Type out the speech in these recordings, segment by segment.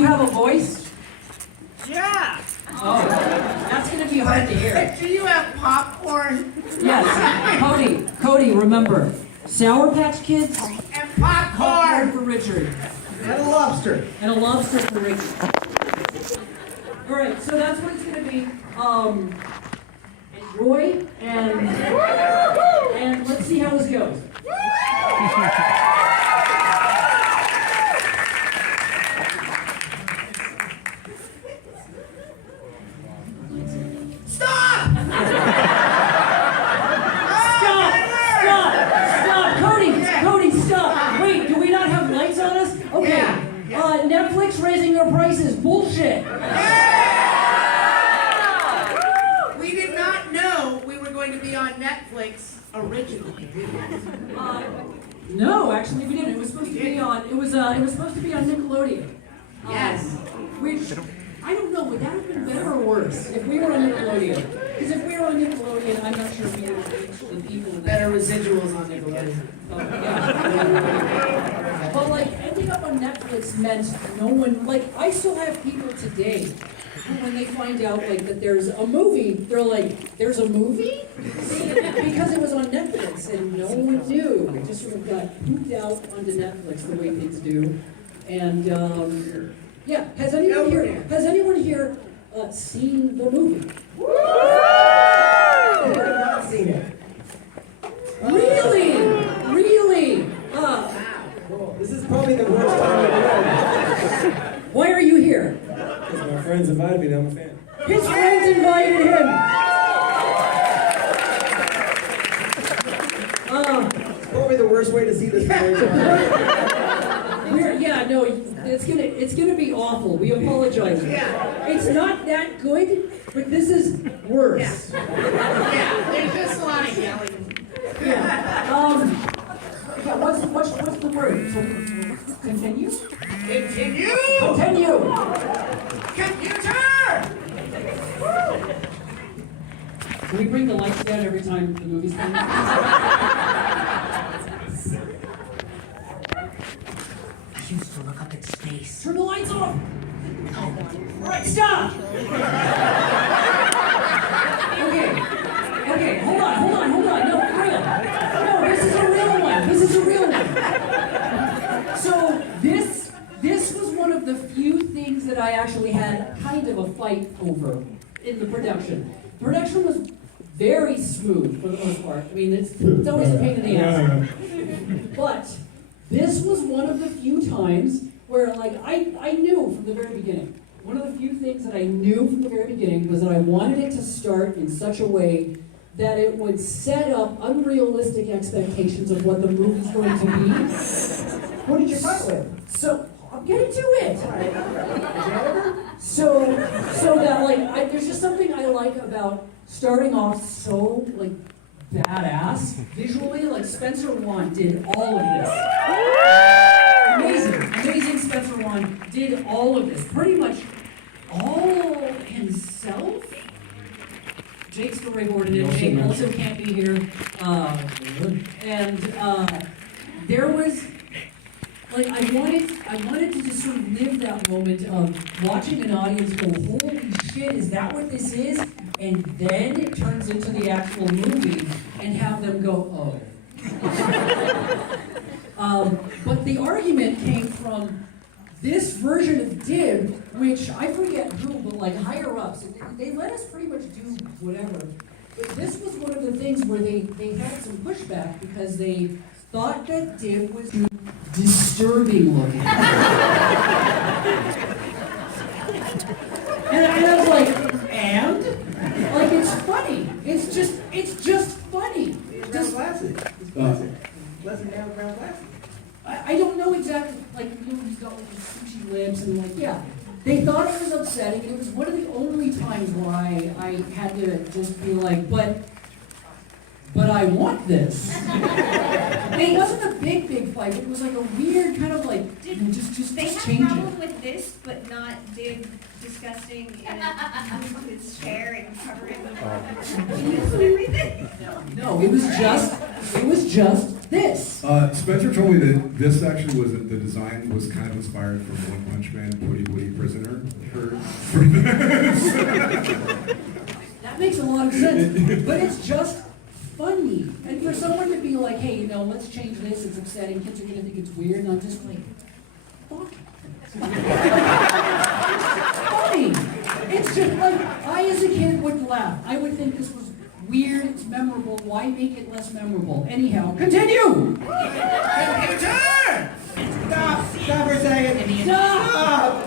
you have a voice? Yeah. Oh, that's going to be hard to hear. Do you have popcorn? Yes. Cody, remember, Sour Patch Kids And popcorn! for Richard. And a lobster. And a lobster for Richard. All right, so that's what it's going to be. Enjoy, and let's see how this goes. Netflix raising their prices. Bullshit. We did not know we were going to be on Netflix originally. No, actually we didn't. It was supposed to be on. It was supposed to be on Nickelodeon. Yes. Which I don't know. Would that have been better or worse if we were on Nickelodeon? Because if we were on Nickelodeon, I'm not sure if we would reach the people. Better residuals on Nickelodeon. Yeah. But like ending up on Netflix meant no one, like I still have people today who when they find out like that there's a movie, they're like, there's a movie? Because it was on Netflix and no one knew. It just sort of got pooped out onto Netflix the way things do. And yeah, has anyone here seen the movie? I have not seen it. Really? Cool. This is probably the worst time in the world. Why are you here? Because my friends invited me and I'm a fan. His friends invited him. It's probably the worst way to see this movie. It's gonna be awful. We apologize. Yeah. It's not that good, but this is worse. Yeah, there's just a lot of yelling. Yeah. What's the word? So, continue? Continue! Continue! Computer! Can we bring the lights down every time the movie's done? I used to look up at space. Turn the lights off! All right, stop! Okay, hold on. No, for real. No, this is a real one. So this was one of the few things that I actually had kind of a fight over in the production. The production was very smooth for the most part. I mean, it's always a pain in the ass. But this was one of the few times where, like, I knew from the very beginning. One of the few things that I knew from the very beginning was that I wanted it to start in such a way that it would set up unrealistic expectations of what the movie's going to be. What did you fight with? So, I'm getting to it. So that, like, there's just something I like about starting off so, like, badass visually. Like, Spencer Wan did all of this. Amazing Spencer Wan did all of this. Pretty much all himself. Jake storyboarded it. Jake also can't be here. There was, like, I wanted to just sort of live that moment of watching an audience go, holy shit, is that what this is? And then it turns into the actual movie and have them go, oh. But the argument came from this version of DIB, which I forget who, but like higher ups, they let us pretty much do whatever. But this was one of the things where they had some pushback because they thought that DIB was disturbing looking. And I was like, and? Like, it's funny. It's just funny. Brown glasses. It's classic. Leslie have brown glasses. I don't know exactly, like, you know, he's got like his sushi lips and like, yeah. They thought it was upsetting. It was one of the only times where I had to just be like, but I want this. It wasn't a big fight. It was like a weird kind of like, just they had change a problem it. with this, but not Dib disgusting in his chair and covering the and everything. No, it was just this. Spencer told me that this actually was, the design was kind of inspired from One Punch Man, Putty Woody for this. That makes a lot of sense, but it's just funny. And for someone to be like, hey, you know, let's change this, it's upsetting, kids are gonna think it's weird, and I'm just like, fuck. It's funny. It's just like, I as a kid would laugh. I would think this was weird, it's memorable, why make it less memorable? Anyhow, continue! Computer! Stop for a second. Stop!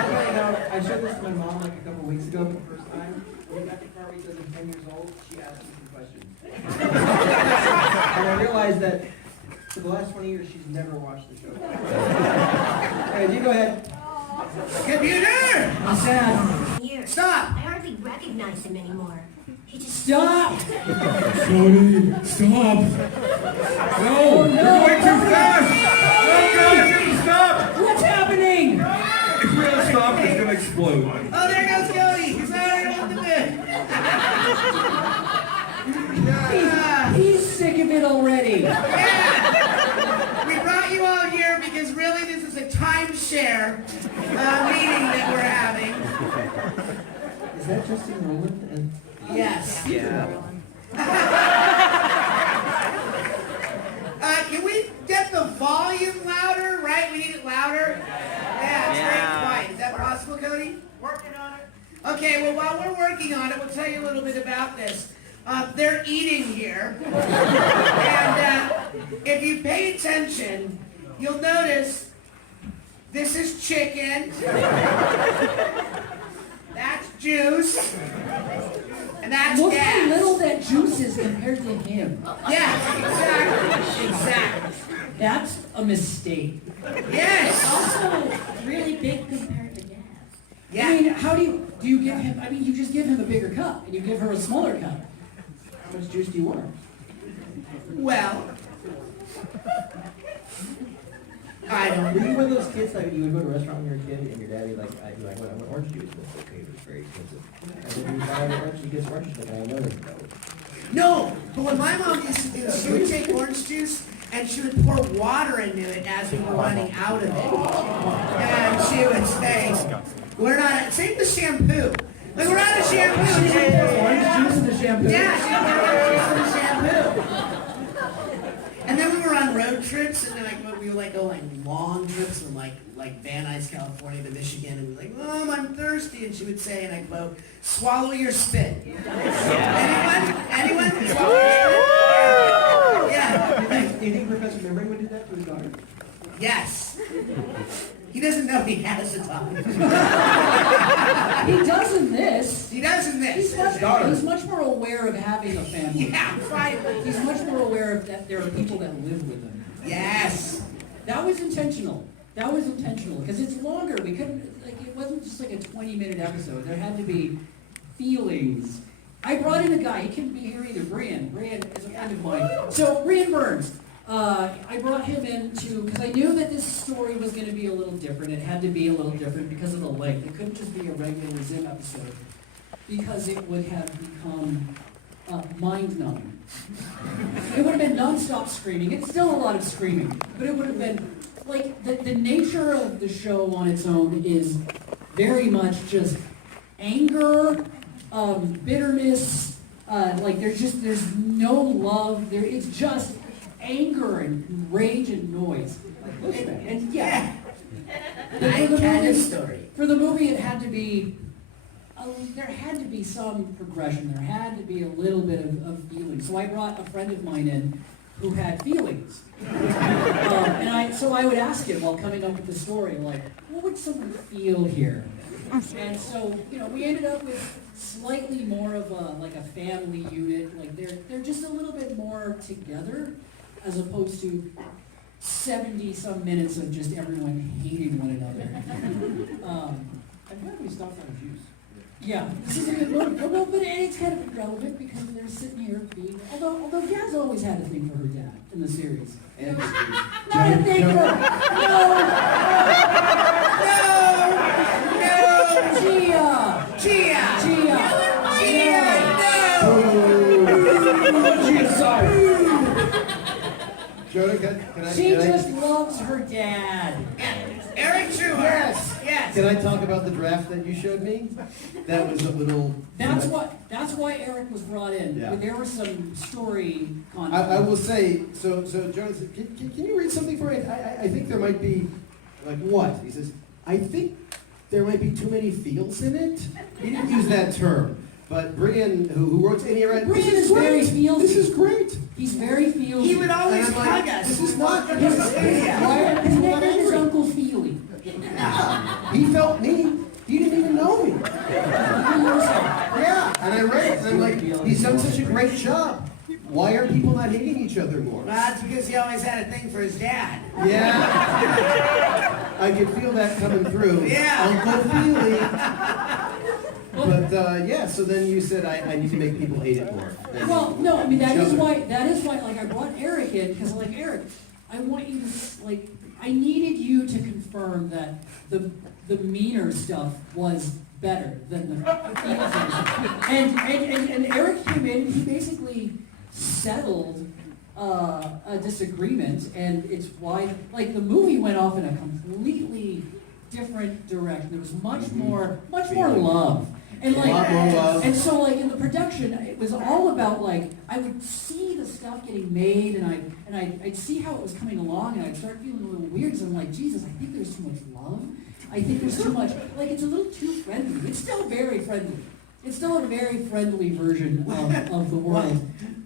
You know, I showed this to my mom like a couple weeks ago for the first time. When we got to the part where he says I'm 10 years old, she asked me some questions. And I realized that for the last 20 years, she's never watched the show. Alright, you go ahead. Computer! I'm sad. Here. Stop! I hardly recognize him anymore. He just Stop! Cody, stop! No, you're going too fast! Oh God, stop! What's happening? If we don't stop, it's gonna explode. Oh, there goes Cody! He's already off the bed! He's sick of it already. Yeah. We brought you all here because really this is a timeshare meeting that we're having. Is that Justin Rowland? And Yes. yeah. Can we get the volume louder? Right? We need it louder? Yeah, it's very quiet. Is that possible, Cody? Working on it. Okay, well, while we're working on it, we'll tell you a little bit about this. They're eating here. And if you pay attention, you'll notice this is chicken. That's juice. And that's Look gas. how little that juice is compared to him. Yeah, exactly. Exactly. That's a mistake. Yes. Also, really big compared to gas. Yeah. I mean, how do you give him, I mean, you just give him a bigger cup, and you give her a smaller cup. How much juice do you want? Well, I don't Were know. you one of those kids that you would go to a restaurant when you were a kid and your daddy I want orange juice? That's okay, but it's very expensive. And when you buy an orange, he gets orange, like I know that. No, but what my mom used to do is she would take orange juice and she would pour water into it as we were running out of it. And she would say, we're not, same with shampoo. Like, we're out of shampoo. Orange juice in the shampoo? Yeah, she would pour orange juice in the shampoo. And then we were on road trips, and then we would like go like long trips from like Van Nuys, California to Michigan, and we'd be like, Mom, I'm thirsty, and she would say, and I quote, swallow your spit. Anyone? Swallow your spit? Yeah. Do you think Professor Memory would do that to his daughter? Yes. He doesn't know he has a tongue. He does in this. He does in this. He's much more aware of having a family. Yeah, finally. He's much more aware of that there are people that live with him. Yes. That was intentional. That was intentional because it's longer. We couldn't, like, it wasn't just like a 20-minute episode. There had to be feelings. I brought in a guy. He couldn't be here either. Brian is a friend of mine. So Brian Burns. I brought him in because I knew that this story was going to be a little different. It had to be a little different because of the length. It couldn't just be a regular ZIM episode because it would have become mind-numbing. It would have been non-stop screaming. It's still a lot of screaming, but it would have been like the nature of the show on its own is very much just anger, bitterness. Like there's no love. It's just anger and rage and noise. And yeah. For the movie, it had to be. There had to be some progression. There had to be a little bit of feeling. So I brought a friend of mine in who had feelings. So I would ask him while coming up with the story, like, what would someone feel here? And so, we ended up with slightly more of a family unit. Like they're just a little bit more together as opposed to 70-some minutes of just everyone hating one another. I'm glad we stopped on juice. Yeah, this is a good movie. Well, but it's kind of irrelevant because they're sitting here being. Although Gaz always had a thing for her dad in the series. And Not a thing for. No, Gia, sorry. Jonah, can I? She just loves her dad. Eric Trueheart. Yes. Yes. Can I talk about the draft that you showed me? That was a little. That's why Eric was brought in. Yeah. There was some story content. I will say, so Jonathan, can you read something for me? I think there might be, like what? He says, I think there might be too many feels in it. He didn't use that term. But Brian, who wrote in here, Brian is very feelsy. This is great. He's very feelsy. He would always And I'm hug like, us. this is not- When we walked into the studio. His nickname is Uncle Feely. He felt me. He didn't even know me. Yeah, and I read it, and I'm like, he's done such a great job. Why are people not hating each other more? Well, that's because he always had a thing for his dad. Yeah. I could feel that coming through. Yeah. Uncle Feely. But yeah, so then you said I need to make people hate it more. Well, no, I mean that is Shove it. why like I brought Eric in because like Eric, I want you to like I needed you to confirm that the meaner stuff was better than the feel things. And Eric came in, he basically settled a disagreement, and it's why like the movie went off in a completely different direction. There was much more love. And like, A lot more love. and so like in the production, it was all about like I would see the stuff getting made, and I'd see how it was coming along, and I'd start feeling a little weird. So I'm like, Jesus, I think there's too much love. I think there's too much. Like it's a little too friendly. It's still very friendly. It's still a very friendly version of the world,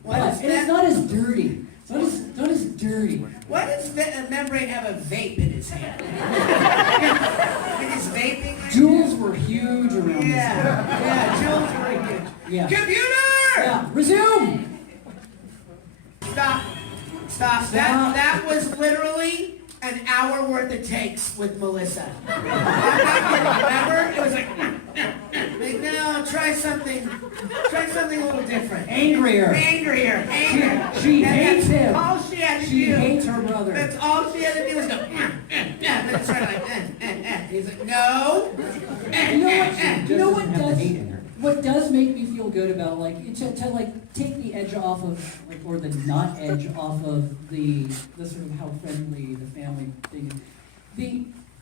and it's not as dirty. It's not as dirty. Why does Membrane have a vape in his hand? And he's vaping? Jewels were huge around this. Yeah, Jules very good. Yeah. Computer! Yeah. Resume. Stop. That was literally an hour worth of takes with Melissa. I'm not kidding, remember? It was like no, try something a little different. Angrier. She hates him. All she had to She do. hates her brother. That's all she had to do was go, and then it's sort of like, He's like, no. You know what does make me feel good about like to like take the edge off of like or the not edge off of the sort of how friendly the family thing is.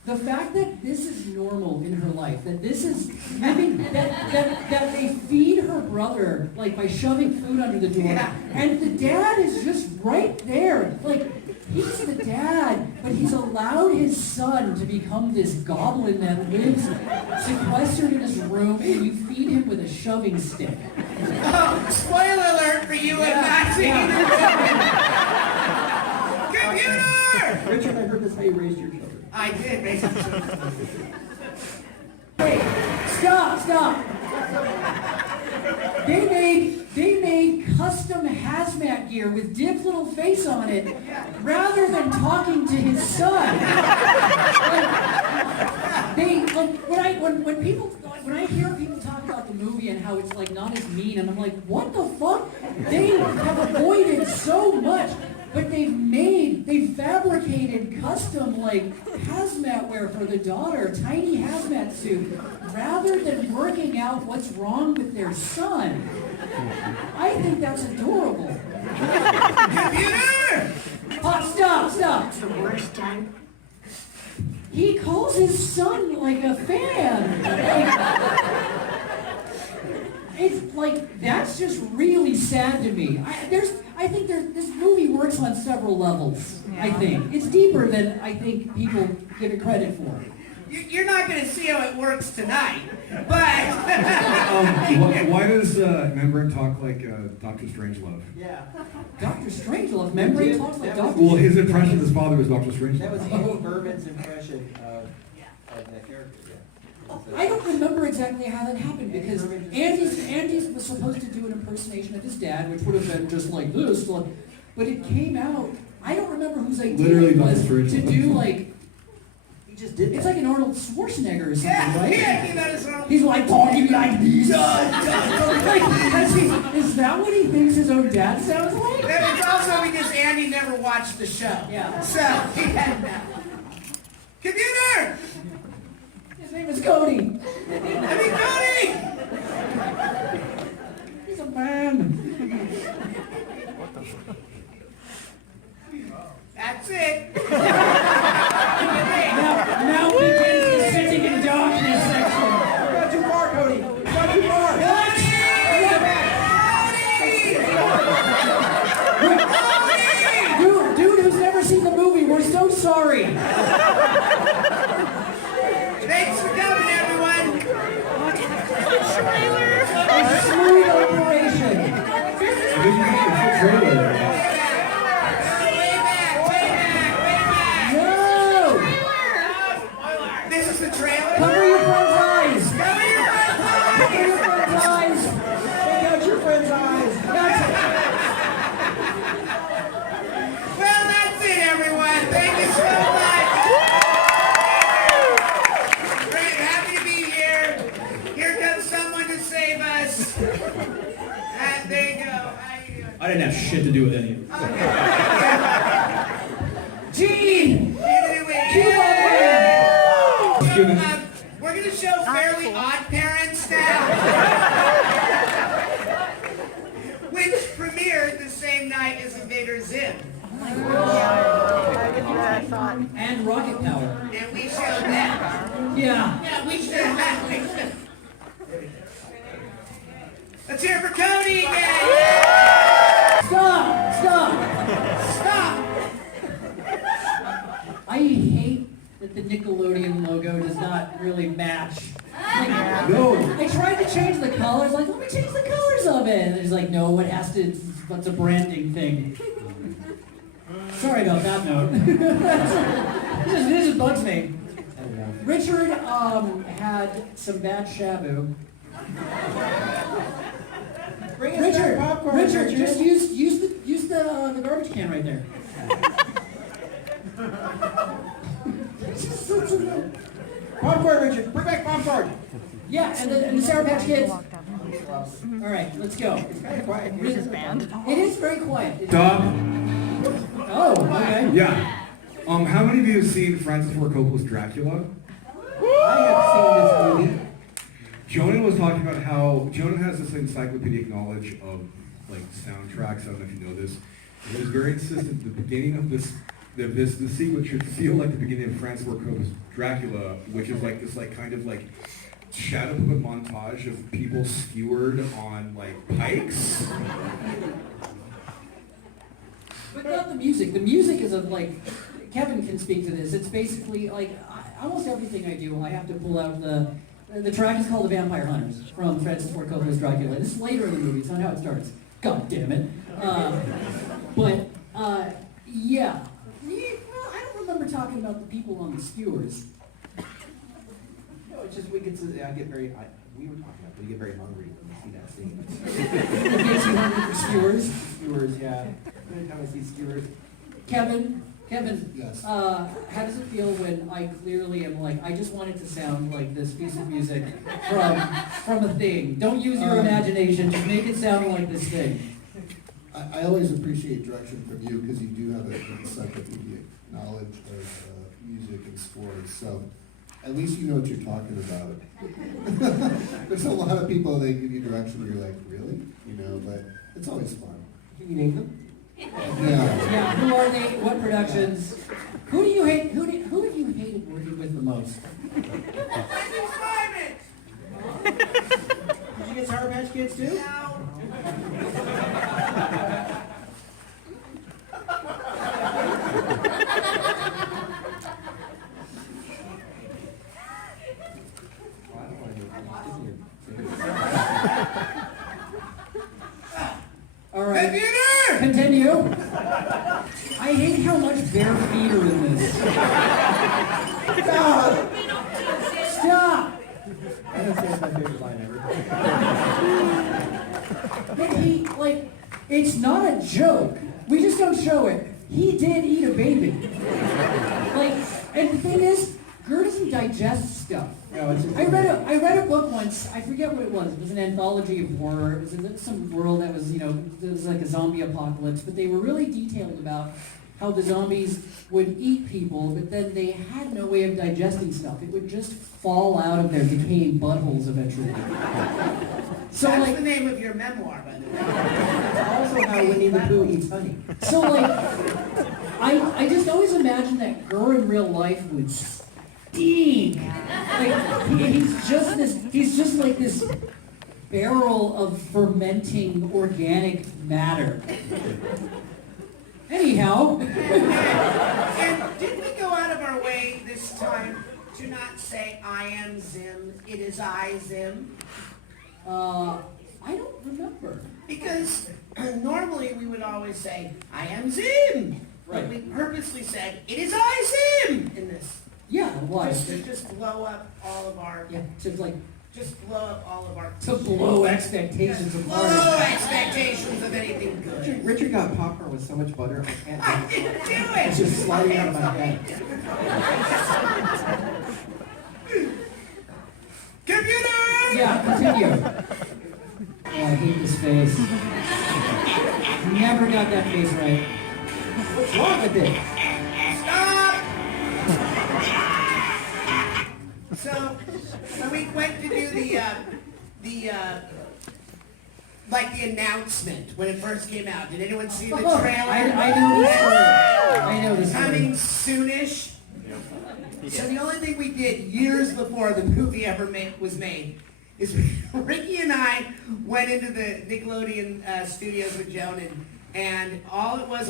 The fact that this is normal in her life, that this is that they feed her brother like by shoving food under the door, and the dad is just right there, like he's the dad, but he's allowed his son to become this goblin that lives sequestered in his room, and you feed him with a shoving stick. Oh, spoiler alert for you and Nazi. Computer! Richard, I heard that's how you raised your children. I did, basically. Hey, stop! They made custom hazmat gear with Dib's little face on it, rather than talking to his son. When I hear people talk about the movie and how it's like not as mean, and I'm like, what the fuck? They have avoided so much. But they fabricated custom like hazmat wear for the daughter, tiny hazmat suit, rather than working out what's wrong with their son. I think that's adorable. Computer! Stop! It's the worst time. He calls his son like a fan. It's like that's just really sad to me. I think this movie works on several levels. I think it's deeper than I think people give it credit for. You're not going to see how it works tonight, but... Why does Membrane talk like Dr. Strangelove? Yeah. Dr. Strangelove, Membrane talks like Dr. Well, his impression of his father was Dr. Strangelove. That was Andy Berman's impression of that character, yeah. I don't remember exactly how that happened because Andy's was supposed to do an impersonation of his dad, which would have been just like this, but it came out. I don't remember whose idea Literally it was Dr. to Strangelove. do like. He just did that. It's like an Arnold Schwarzenegger or something, right? he knows what I'm... He's like talking like this. Is that what he thinks his own dad sounds like? It's also because Andy never watched the show. Yeah. So, he had that. Computer! His name is Cody. Cody! He's a man. That's it. Now begins the sitting and This is the trailer. Cover your friend's eyes. Cover your friend's Cover eyes. your friend's eyes. Check out your friend's eyes. That's it. Well, that's it, everyone. Thank you so much. Great, happy to be here. Here comes someone to save us. And there you go. How you doing? I didn't have shit to do with any of it. Gene! So, we're going to show Fairly Odd Parents now. Which premiered the same night as Invader ZIM. And rocket power. And we showed that. Yeah. Yeah, we should. Let's hear it for Cody again. Stop! Stop! Stop. I hate that the Nickelodeon logo does not really match. Like, No. I tried to change the colors, like, let me change the colors of it. And it's like, no, it has to, it's a branding thing. Sorry about that note. This just bugs me. Richard had some bad shabu. Bring us that popcorn, Richard, just use the garbage can right there. Popcorn, Richard. Bring back popcorn. Yeah, and the Sour Patch Kids. All right, let's go. It's kind of quiet. It is very quiet. Stop. Oh, okay. Yeah. How many of you have seen Francis Ford Coppola's Dracula? I have seen this movie. Jonah was talking about how Jonah has this encyclopedic knowledge of like soundtracks. I don't know if you know this. He was very insistent. The beginning of the sequence should feel like the beginning of Francis Ford Coppola's Dracula, which is like this like kind of like shadow puppet montage of people skewered on like pikes. But not the music. The music is of like, Kevin can speak to this. It's basically like almost everything I do. I have to pull out the track is called The Vampire Hunters from Francis Ford Coppola's Dracula. This is later in the movie. It's not how it starts. God damn it. Yeah. Well, I don't remember talking about the people on the skewers. No, it's just we were talking about we get very hungry when we see that scene. It makes you hungry for skewers. Skewers, yeah. Every time I see skewers. Kevin, Yes. how does it feel when I clearly am like, I just want it to sound like this piece of music from a thing? Don't use your imagination, just make it sound like this thing. I always appreciate direction from you because you do have an encyclopedic knowledge of music and scores. So at least you know what you're talking about. There's a lot of people that give you direction and you're like, really? You know, but it's always fun. Can you name them? Yeah. Yeah, who are they? What productions? Who do you hate? Who have you hated working with the most? Did you get Sour Patch Kids too? All right. Continue. I hate how much bare feet are in this. Stop! I don't say it's my favorite line ever. But he, like, it's not a joke. We just don't show it. He did eat a baby. Like, and the thing is, Gert doesn't digest stuff. No, it's I read a book once. I forget what it was. It was an anthology of horror. It was in some world that was, it was like a zombie apocalypse. But they were really detailed about how the zombies would eat people, but then they had no way of digesting stuff. It would just fall out of their decaying buttholes eventually. So That's like the name of your memoir, by the way. It's also how Winnie the Pooh eats honey. So like, I just always imagined that Gert in real life would stink. Like he's just like this barrel of fermenting organic matter. Anyhow. And did we go out of our way this time to not say I am ZIM, it is I ZIM? I don't remember. Because normally we would always say I am ZIM. But Right. we purposely said it is I ZIM in this. Yeah, why? Just blow up all of our, Yeah, just blow up all of our. to blow expectations of Blow ours. expectations of anything good. Richard got popcorn with so much butter, I can't I do it. didn't do It's it! just sliding out of my head. Computer! Yeah, continue. Oh, I hate this face. Never got that face right. What's wrong with it? Stop! So we went to do the announcement when it first came out. Did anyone see the trailer? I know this story. I know this Coming story. soonish. So the only thing we did years before the movie ever was made is Ricky and I went into the Nickelodeon studios with Joan, and all it was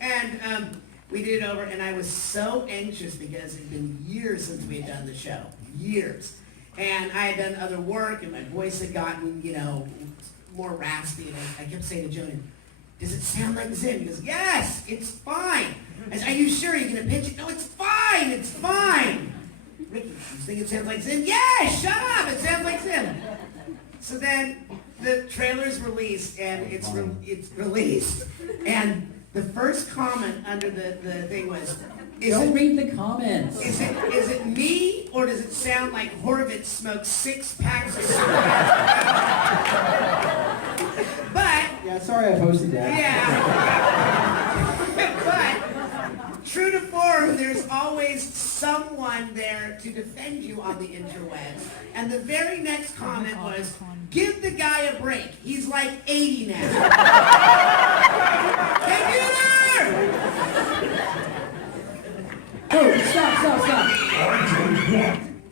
and we did it over, and I was so anxious because it had been years since we had done the show, years. And I had done other work, and my voice had gotten, more raspy, and I kept saying to Joan, does it sound like ZIM? He goes, yes, it's fine. I said, are you sure you're going to pitch it? No, it's fine, it's fine. Ricky, you think it sounds like ZIM? Yeah, shut up, it sounds like ZIM. So then the trailer's released, and it's released, and the first comment under the thing was, Don't read the comments. Is it me, or does it sound like Horvitz smoked 6 packs of cigarettes? But, Yeah, sorry I posted that. yeah. But, true to form, there's always someone there to defend you on the interwebs. And the very next comment was, give the guy a break. He's like 80 now. Computer! Oh, stop.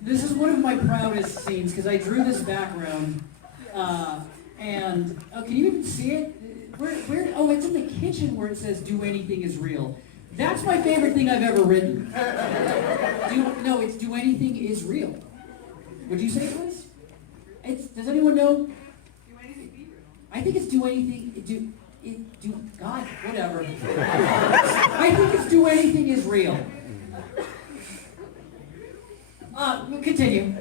This is one of my proudest scenes because I drew this background. And can you even see it? Where? Oh, it's in the kitchen where it says "Do anything is real." That's my favorite thing I've ever written. It's "Do anything is real." Would you say it was? Does anyone know? I think it's "Do anything." God, whatever. I think it's "Do anything is real." Continue.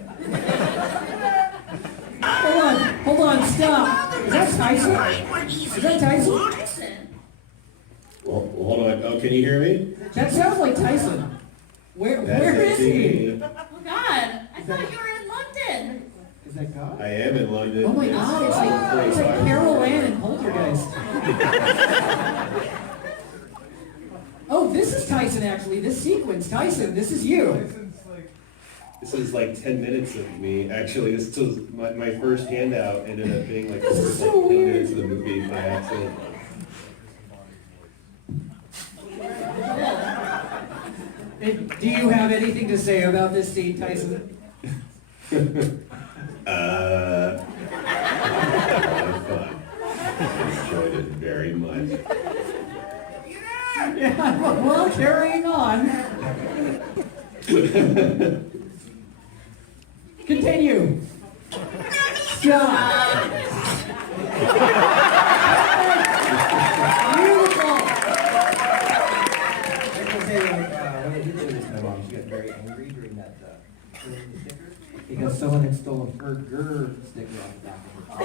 Hold on, stop. Is that Tyson? Is that Tyson? Well, hold on. Oh, can you hear me? That sounds like Tyson. Where is he? me. Oh God, I thought you were in London. Is that God? I am in London. Oh my God, it's like Carol Ann and Poltergeist. Oh, this is Tyson actually. This sequence, Tyson. This is you. This is like 10 minutes of me. Actually, this was my first handout ended up being like the This is first so 10 weird. minutes of the movie by accident. Do you have anything to say about this scene, Tyson? Fun. I enjoyed it very much. Yeah, well, carrying on. Continue. Stop. Beautiful. I can say, when I did show this to my mom, she got very angry during that filling the sticker because someone had stolen her GER sticker off the back of her car.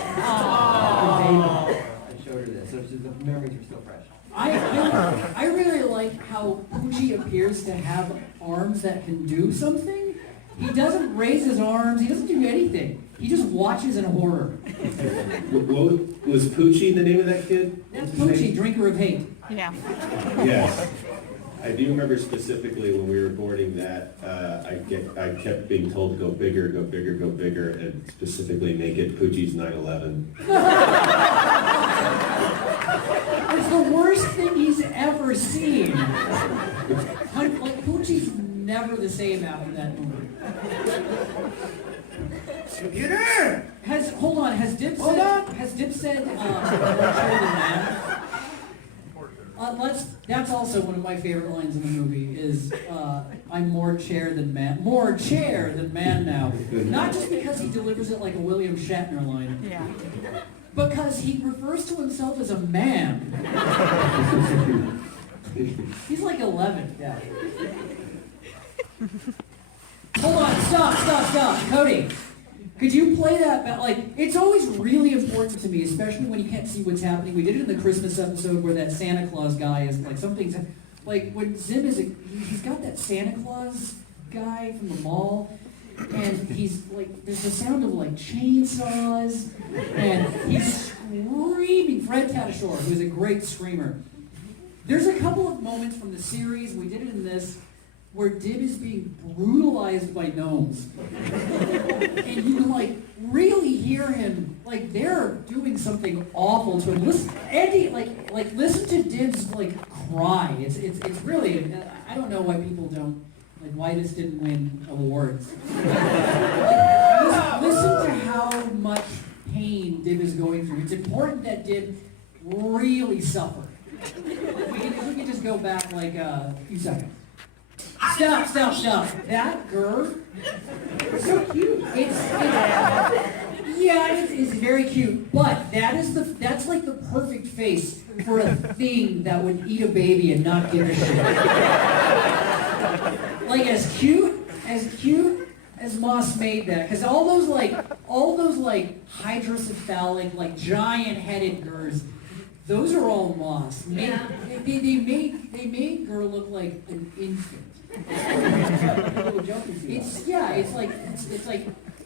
I showed her this, so the memories are still fresh. I really like how Poochie appears to have arms that can do something. He doesn't raise his arms. He doesn't do anything. He just watches in horror. What was Poochie the name of that kid? That's Poochie, drinker of hate. Yeah. Yes. I do remember specifically when we were boarding that, I kept being told to go bigger, and specifically make it Poochie's 9/11. It's the worst thing he's ever seen. Like, Poochie's never the same after that movie. Computer! Has Dip said, more chair than man? That's also one of my favorite lines in the movie is, I'm more chair than man now. Not just because he delivers it like a William Shatner line. Yeah. Because he refers to himself as a man. He's like 11. Yeah. Hold on, stop. Cody, could you play that back? Like, it's always really important to me, especially when you can't see what's happening. We did it in the Christmas episode where that Santa Claus guy is like, something's, like when Zim he's got that Santa Claus guy from the mall, and he's like, there's the sound of like chainsaws, and he's screaming. Fred Tatasciore, who's a great screamer. There's a couple of moments from the series, we did it in this, where Dib is being brutalized by gnomes. And you can like really hear him, like they're doing something awful to him. Listen, Andy, like listen to Dib's like cry. It's really, I don't know why people don't, like why this didn't win awards. Listen to how much pain Dib is going through. It's important that Dib really suffer. If we can just go back like a few seconds. Stop. That girl, so cute. It's very cute. But that's like the perfect face for a thing that would eat a baby and not give a shit. Like as cute as Moss made that, because all those hydrocephalic, like giant-headed girls, those are all Moss. Yeah. They made girl look like an infant.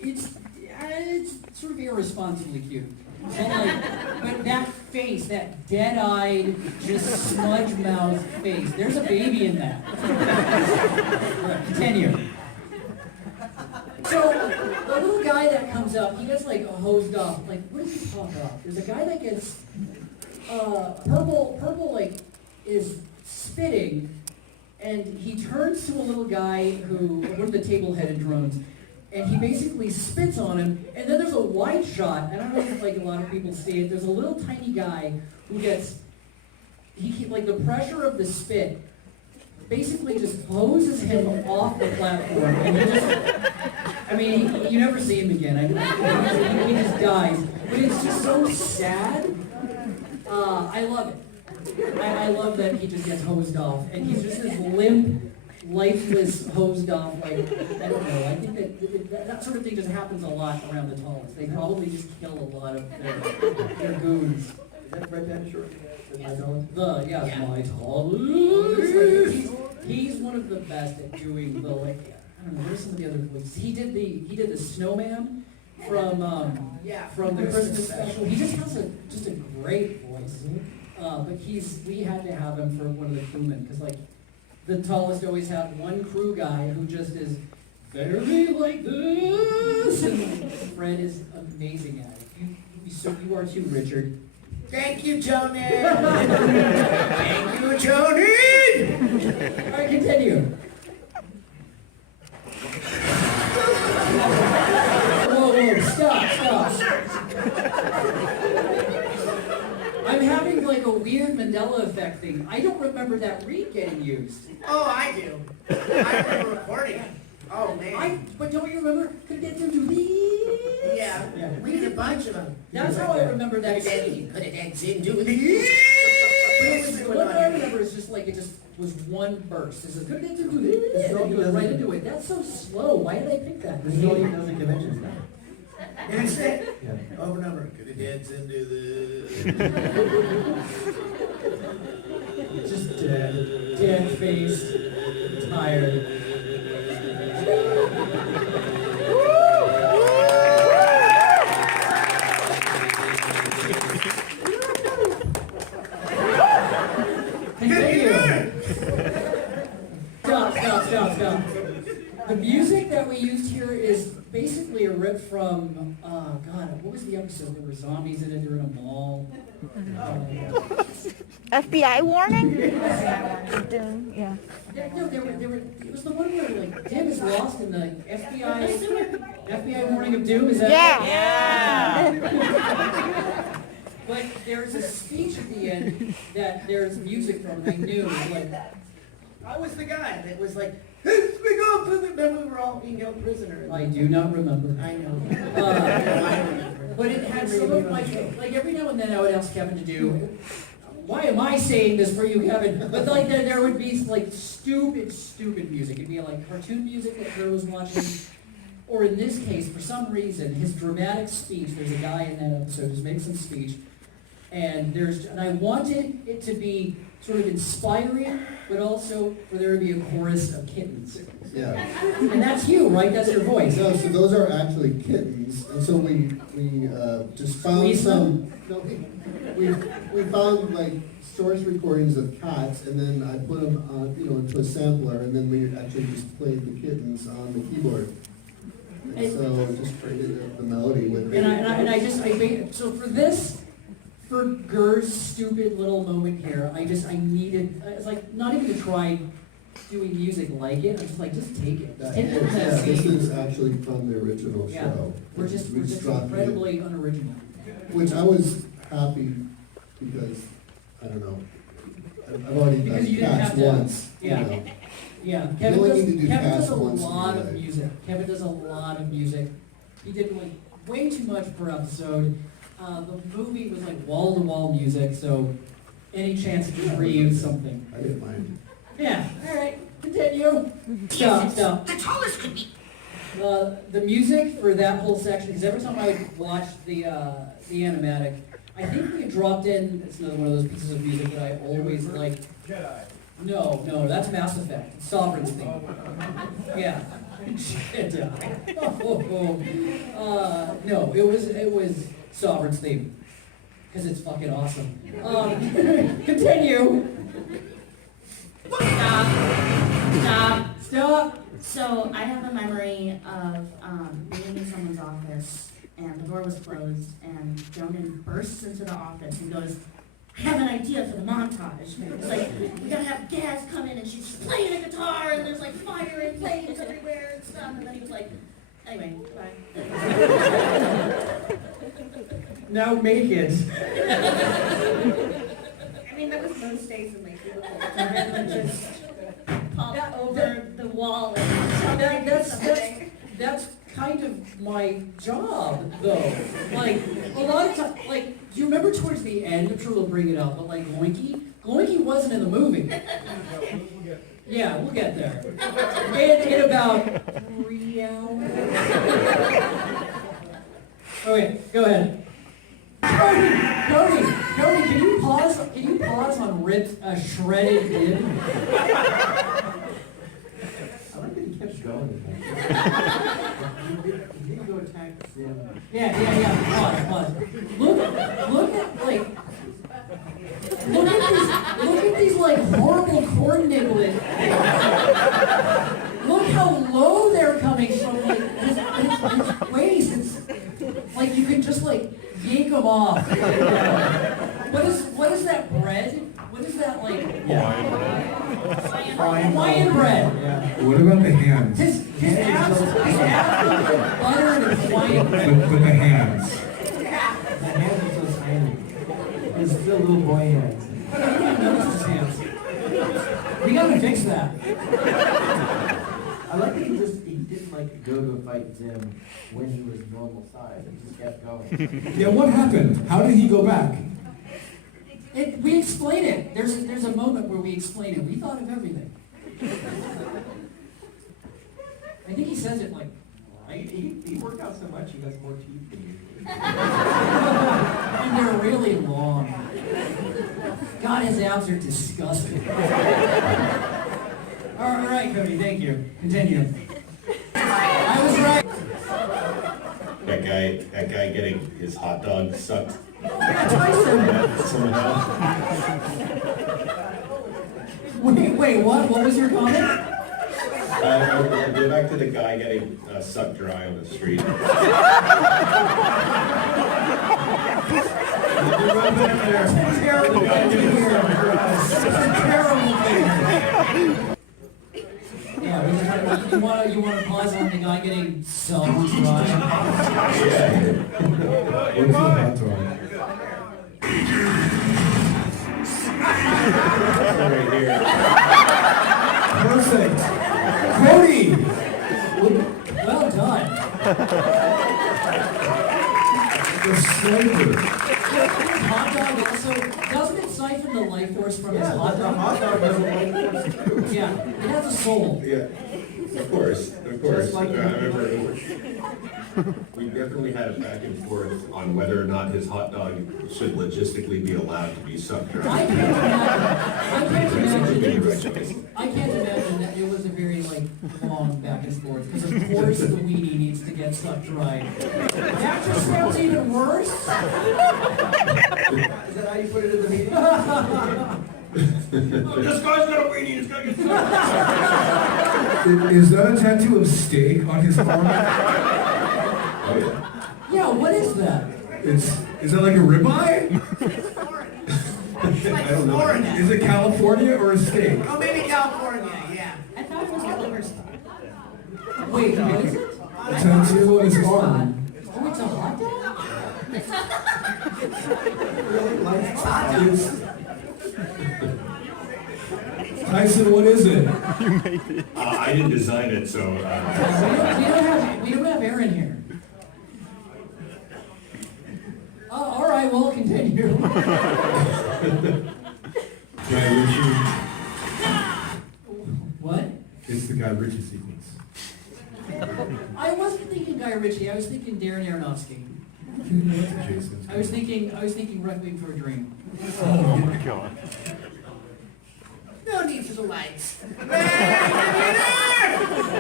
It's sort of irresponsibly cute. But that face, that dead-eyed, just smudge-mouthed face, there's a baby in that. Right, continue. So, the little guy that comes up, he gets like hosed off. Like, what does he pop off? There's a guy that gets, purple like, is spitting, and he turns to a little guy one of the table-headed drones, and he basically spits on him, and then there's a wide shot. I don't know if like a lot of people see it. There's a little tiny guy who gets, like the pressure of the spit basically just hoses him off the platform, and you never see him again. He just dies. But it's just so sad. I love it. I love that he just gets hosed off, and he's just this limp, lifeless, hosed off, like, I don't know. I think that sort of thing just happens a lot around the Tallists. They probably just kill a lot of their goons. Is that Fred Tatasciore? My Tallist. He's one of the best at doing the, like, I don't know, what are some of the other voices? He did the snowman from the Christmas special. He just has a great voice. But we had to have him for one of the crewmen, because like the Tallest always had one crew guy who just is very like this, and Fred is amazing at it. You are too, Richard. Thank you, Joni. Thank you, Joni. All right, continue. Whoa, stop. I'm having like a weird Mandela effect thing. I don't remember that reed getting used. Oh, I do. I remember recording it. Oh, man. But don't you remember? Could get them to these? Yeah. We did a bunch of them. That's how I remember that scene. Put it eggs into these. What I remember is just like it just was one burst. It's like, could do this? And he goes right into it. That's so slow. Why did I pick that? This is all he does at conventions now. That's it. Yeah. Over and over. Put it eggs into this. Just dead faced, tired. Stop. The music that we used here is basically a rip from, what was the episode? There were zombies in it, they were in a mall. FBI warning? Yeah, no, it was the one where, like, Tim is lost in the FBI warning of doom, is that Yeah. But there's a speech at the end that there's music from, and I knew, like, I was the guy that was like, remember we were all being held prisoners. I do not remember. I know. I remember. But it had some of my, like every now and then I would ask Kevin to do, why am I saying this for you, Kevin? But like there would be like stupid music. It'd be like cartoon music that Kurt was watching. Or in this case, for some reason, his dramatic speech, there's a guy in that episode who's making some speech, and I wanted it to be sort of inspiring, but also for there to be a chorus of kittens. Yeah. And that's you, right? That's your voice. No, so those are actually kittens, and so we just found Squeeze some. No, we found like source recordings of cats, and then I put them on, into a sampler, and then we actually just played the kittens on the keyboard. And so just created the melody with it. I think so for Gur's stupid little moment here, I needed, it's like, not even to try doing music like it, I'm just like, just take it. Just take it from that This scene. is actually from the original Yeah. show. We're just dropped incredibly unoriginal. Which I was happy because, I don't know, I've already Because you done didn't cats have to- once. yeah. You know. Yeah, You Kevin only does, need to do Kevin cats does a once in lot your of life. music. Kevin does a lot of music. He did like way too much per episode. The movie was like wall-to-wall music, so any chance to just reuse something. I didn't mind. Yeah, all right, continue. Stop. The tallest could be. The music for that whole section, because every time I watched the animatic, I think we had dropped in, it's another one of those pieces of music that I always like. Jedi. No, that's Mass Effect. It's Sovereign's theme. Yeah. Jedi. No, it was Sovereign's theme. Because it's fucking awesome. Continue. Stop. So I have a memory of being in someone's office and the door was closed and Jonan bursts into the office and goes, I have an idea for the montage. It's like, we gotta have gas come in and she's playing a guitar and there's like fire and flames everywhere and stuff. And then he was like, anyway, bye. Now make it. I mean, that was most days in like Liverpool. Would just pop over the wall and That's kind of my job, though. Like, a lot of times, like, do you remember towards the end, I'm sure we'll bring it up, but like Gloinky wasn't in the movie. Yeah, we'll get there. In about 3 hours. Okay, go ahead. Cody, can you pause on ripped, shredded Dim? I like that he kept going. He didn't go attack Zim. Yeah. Pause. Look at these like horrible corn niblet. Look how low they're coming from like his waist. It's like you can just like yank them off. What is that bread? What is that like? Hawaiian bread. Yeah. What about the hands? His abs with butter and his Hawaiian bread. But the hands. The hands are so tiny. It's still little boy hands. I don't even notice his hands. We gotta fix that. I like that he didn't like go to a fight Zim when he was normal size. He just kept going. Yeah, what happened? How did he go back? We explain it. There's a moment where we explain it. We thought of everything. I think he says it like, right? He worked out so much he has more teeth than you. And they're really long. God, his abs are disgusting. All right, Cody, thank you. Continue. I was right. That guy getting his hot dog sucked. Yeah, Tyson. Someone else. Wait, what? What was your comment? I'll go back to the guy getting sucked dry on the street. Terrible thing to hear. It's a terrible thing. Yeah, you want to pause on the guy getting sucked dry? What is the hot dog? Right here. Perfect. Cody! Well done. The sniper. Hot dog also, doesn't it siphon the life force from his Yeah, hot the dog? hot dog has a life force too. Yeah, it has a soul. Yeah, of course. Just like I remember we definitely had a back and forth on whether or not his hot dog should logistically be allowed to be sucked dry. I can't imagine that it was a very long back and forth, because of course the weenie needs to get sucked dry. That just sounds even worse. Is that how you put it in the meeting? This guy's got a weenie, he's gotta get sucked. Is that a tattoo of steak on his arm? Oh, yeah. Yeah, what is that? Is that like a ribeye? It's like I don't know. Florida. Is it California or a steak? Oh, maybe California, yeah. I thought it was a liver spot. Wait, what is it? A tattoo on his arm. Oh, it's a hot dog? Tyson, what is it? I didn't design it, so. We don't have Aaron here. All right, we'll continue. Guy Ritchie. What? It's the Guy Ritchie sequence. I wasn't thinking Guy Ritchie. I was thinking Darren Aronofsky. Jason. I was thinking Requiem for a Dream. Oh my God. No need for the lights.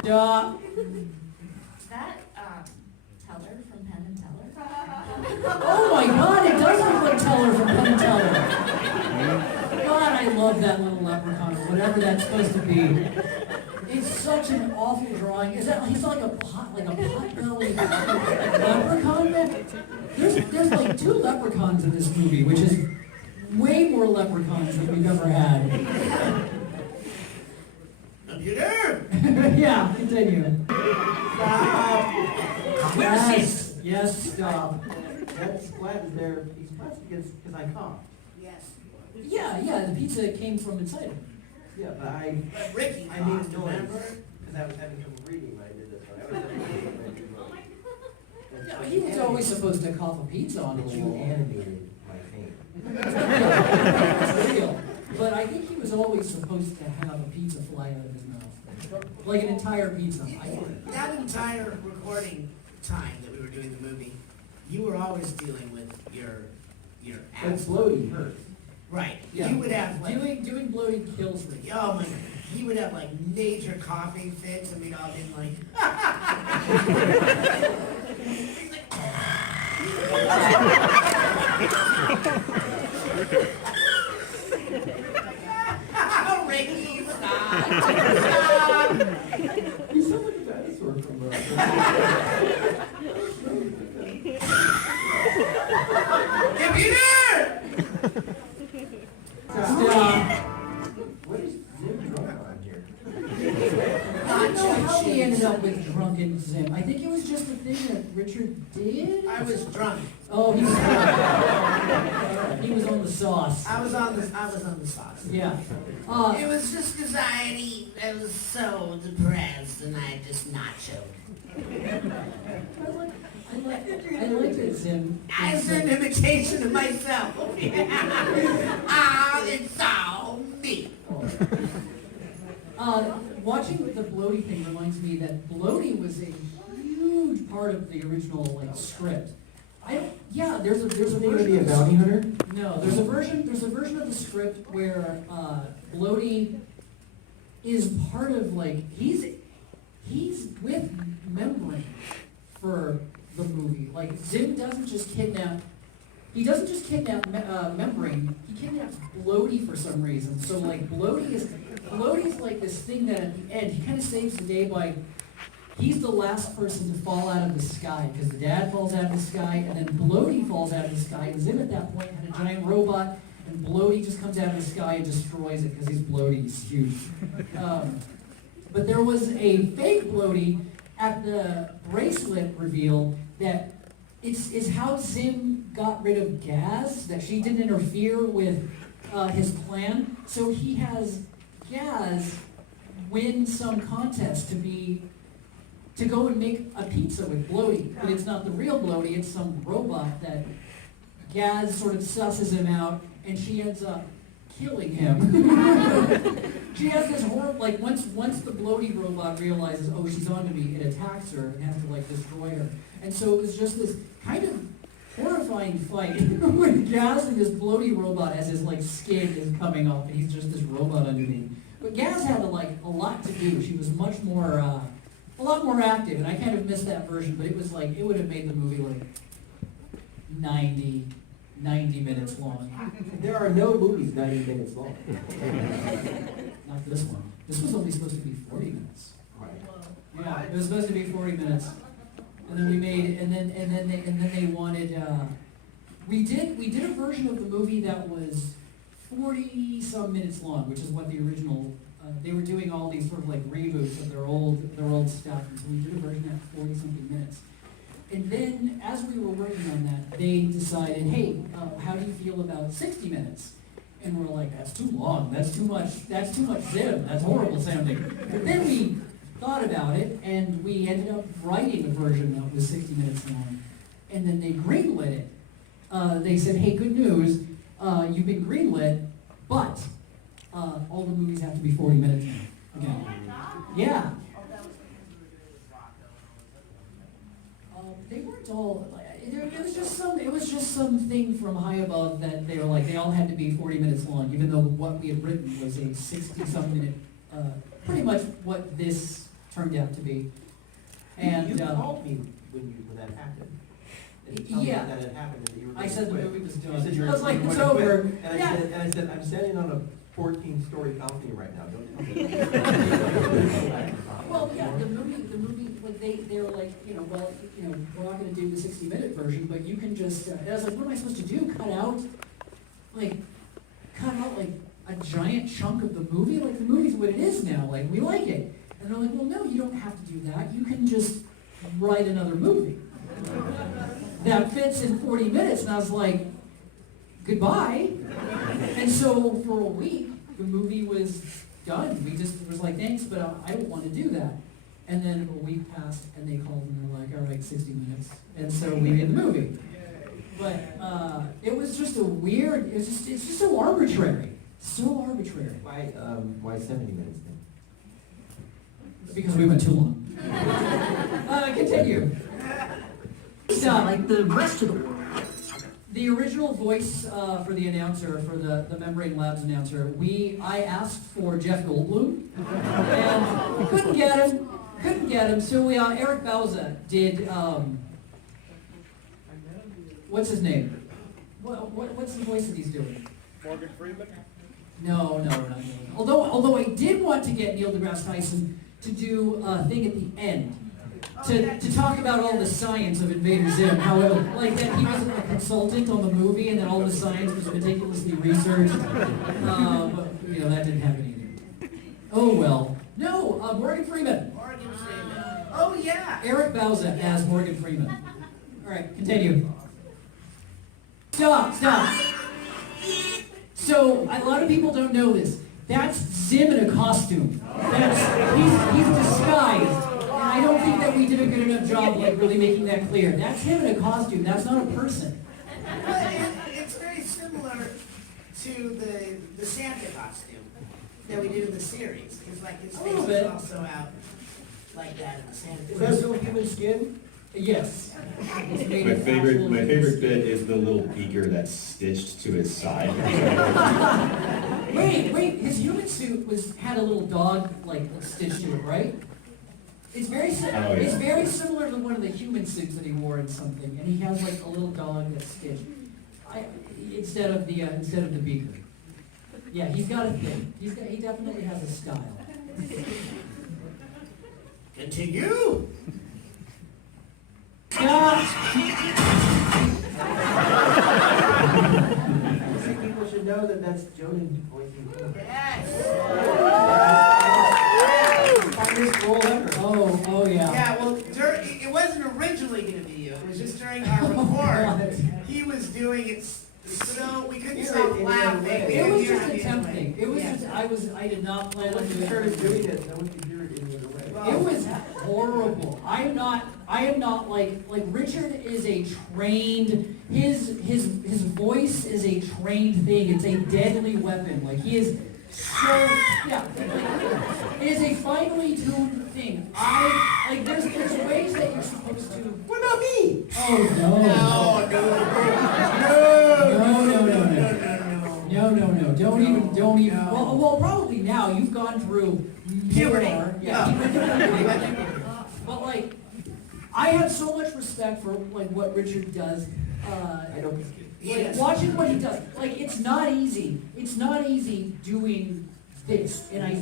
Duh. Is that Teller from Penn and Teller? Oh my God! It does look like Teller from Penn and Teller. God, I love that little leprechaun, or whatever that's supposed to be. It's such an awful drawing. Is that he's like a pot-bellied leprechaun? Man? There's like 2 leprechauns in this movie, which is way more leprechauns than we've ever had. Computer! Yeah, continue. Stop. Yes, stop. That splat is there, he's plastic because I coughed. Yes. Yeah, the pizza came from inside him. Yeah, but But Ricky I made coughed, noise, remember? because I was having trouble reading when I did this one. I was having trouble reading. No, he was always supposed to cough a pizza onto But the you wall. animated my pain. That's real. But I think he was always supposed to have a pizza fly out of his mouth. Like an entire pizza. That entire recording time that we were doing the movie, you were always dealing with your It's asthma. bloating hurts. Right. Yeah. You would have like, Doing bloating kills me. oh my, he would have like major coughing fits and we'd all been like, oh, Ricky, stop. Stop. You sound like a dinosaur from Computer! Stop. What is ZIM drunk on here? I don't know how we ended up with drunken Zim. I think it was just a thing that Richard did. I was drunk. Oh, he was drunk. He was on the sauce. I was on the sauce. Yeah. It was just because I was so depressed and I just nachoed. I liked it, Zim. As an imitation of myself. Ah, it's all me. Watching the Bloaty thing reminds me that Bloaty was a huge part of the original script. There's a Is he gonna version be a of the bounty hunter? No, there's a version of the script where Bloaty is part of he's with Membrane for the movie. Like Zim doesn't just kidnap Membrane, he kidnaps Bloaty for some reason. So Bloaty's like this thing that at the end he kind of saves the day by he's the last person to fall out of the sky because the dad falls out of the sky and then Bloaty falls out of the sky. And Zim at that point had a giant robot and Bloaty just comes out of the sky and destroys it because he's Bloaty, he's huge. But there was a fake Bloaty at the bracelet reveal that is how Zim got rid of Gaz, that she didn't interfere with his plan. So he has Gaz win some contest to go and make a pizza with Bloaty. But it's not the real Bloaty, it's some robot that Gaz sort of susses him out, and she ends up killing him. She has this horrible, like, once the bloaty robot realizes, oh, she's onto me, it attacks her and has to, like, destroy her. And so it was just this kind of horrifying fight with Gaz and this bloaty robot as his, like, skin is coming off, and he's just this robot underneath. But Gaz had, like, a lot to do. She was much more, a lot more active, and I kind of missed that version, but it was like, it would have made the movie, like, 90 minutes long. There are no movies 90 minutes long. Not this one. This was only supposed to be 40 minutes. Right. Yeah, it was supposed to be 40 minutes. And then we made, and then they wanted, we did a version of the movie that was 40 some minutes long, which is what the original, they were doing all these sort of like reboots of their old stuff, and so we did a version at 40 something minutes. And then, as we were working on that, they decided, hey, how do you feel about 60 minutes? And we're like, that's too long, that's too much ZIM, that's horrible sounding. But then we thought about it, and we ended up writing a version that was 60 minutes long. And then they greenlit it. They said, hey, good news, you've been greenlit, but all the movies have to be 40 minutes now. Again. Yeah. They weren't all, it was just something from high above that they were like, they all had to be 40 minutes long, even though what we had written was a 60-some minute, pretty much what this turned out to be. And you called me when that happened. And told me yeah, that it happened and that you were I said the quit. movie was You done. said you were I was like, going it's to quit. over. And Yeah. I said, I'm standing on a 14-story balcony right now. Don't tell me. Well, yeah, the movie, like they were like, well, we're not going to do the 60-minute version, but you can just. And I was like, what am I supposed to do? Cut out like a giant chunk of the movie? Like the movie's what it is now. Like we like it. And they're like, well, no, you don't have to do that. You can just write another movie that fits in 40 minutes. And I was like, goodbye. And so for a week, the movie was done. We just was like, thanks, but I don't want to do that. And then a week passed, and they called and they're like, all right, 60 minutes. And so we made the movie. But it was just a weird, it's just so arbitrary. So arbitrary. Why 70 minutes then? Because we went too long. Continue. Stop. Like the rest of the world. The original voice for the announcer, for the Membrane Labs announcer, I asked for Jeff Goldblum, and couldn't get him, so Eric Bauza did, what's his name? What's the voice that he's doing? Morgan Freeman? No, not Morgan. Although I did want to get Neil deGrasse Tyson to do a thing at the end, to talk about all the science of Invader Zim, how like that he was a consultant on the movie and that all the science was meticulously researched. But that didn't happen either. Oh well. No, Morgan Freeman. Morgan Freeman. Oh yeah. Eric Bauza as Morgan Freeman. All right, continue. Stop. So a lot of people don't know this. That's Zim in a costume. He's disguised. I don't think that we did a good enough job like really making that clear. That's him in a costume. That's not a person. Well, it's very similar to the Santa costume that we did in the series. It's like his face is also out like that in the Santa. Is that still human skin? Yes. My favorite bit is the little beaker that's stitched to his side. Wait. His human suit had a little dog like stitched to it, right? It's very It's very similar to one of the human suits that he wore in something, and he has like a little dog that's stitched. Instead of the beaker. Yeah, he's got a thing. He definitely has a style. Continue. Stop! I think people should know that that's Jonan voicing. Yes. Oh yeah. Yeah, well, it wasn't originally going to be you. It was just during our record. He was doing it, so we couldn't stop laughing. It was just attempting. It was just I did not plan on doing it. Started doing it, no one could hear it any other way. It was horrible. I am not like Richard is a trained, his voice is a trained thing. It's a deadly weapon. Like he is so, yeah. Like, it is a finely tuned thing. There's ways that you're supposed to. What about me? Oh no. No. Don't even. Well, probably now you've gone through puberty. Yeah. But like, I have so much respect for like what Richard does. I don't think Like, watching what he does, like it's not easy. It's not easy doing this, and I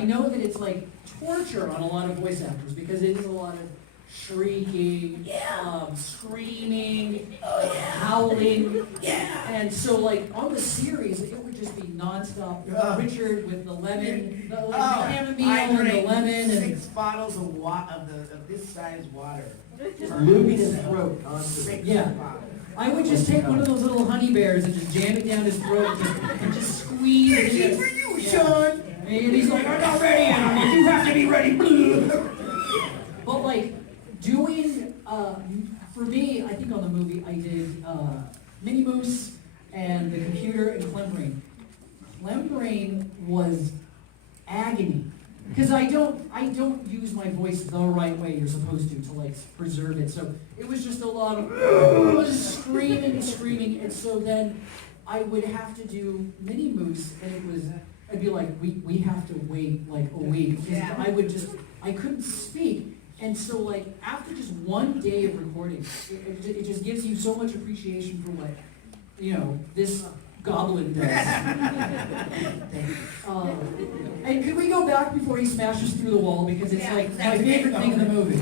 know that it's like torture on a lot of voice actors because it is a lot of shrieking, screaming, howling, and so like on the series it would just be nonstop. Richard with the lemon, the chamomile and the lemon, and 6 bottles of this size water. Just lubing his throat constantly. Yeah. I would just take one of those little honey bears and just jam it down his throat and just squeeze. It's for you, Sean. And he's like, I'm not ready, and I'm like, you have to be ready. But like doing, for me, I think on the movie I did Mini Moose and the computer and Clembrain. Clembrain was agony. Because I don't use my voice the right way you're supposed to like preserve it. So it was just a lot of screaming, and so then I would have to do Mini Moose, and I'd be like, we have to wait like a week. I couldn't speak, and so like after just one day of recording, it just gives you so much appreciation for what this goblin does. And could we go back before he smashes through the wall, because it's like my favorite thing in the movie.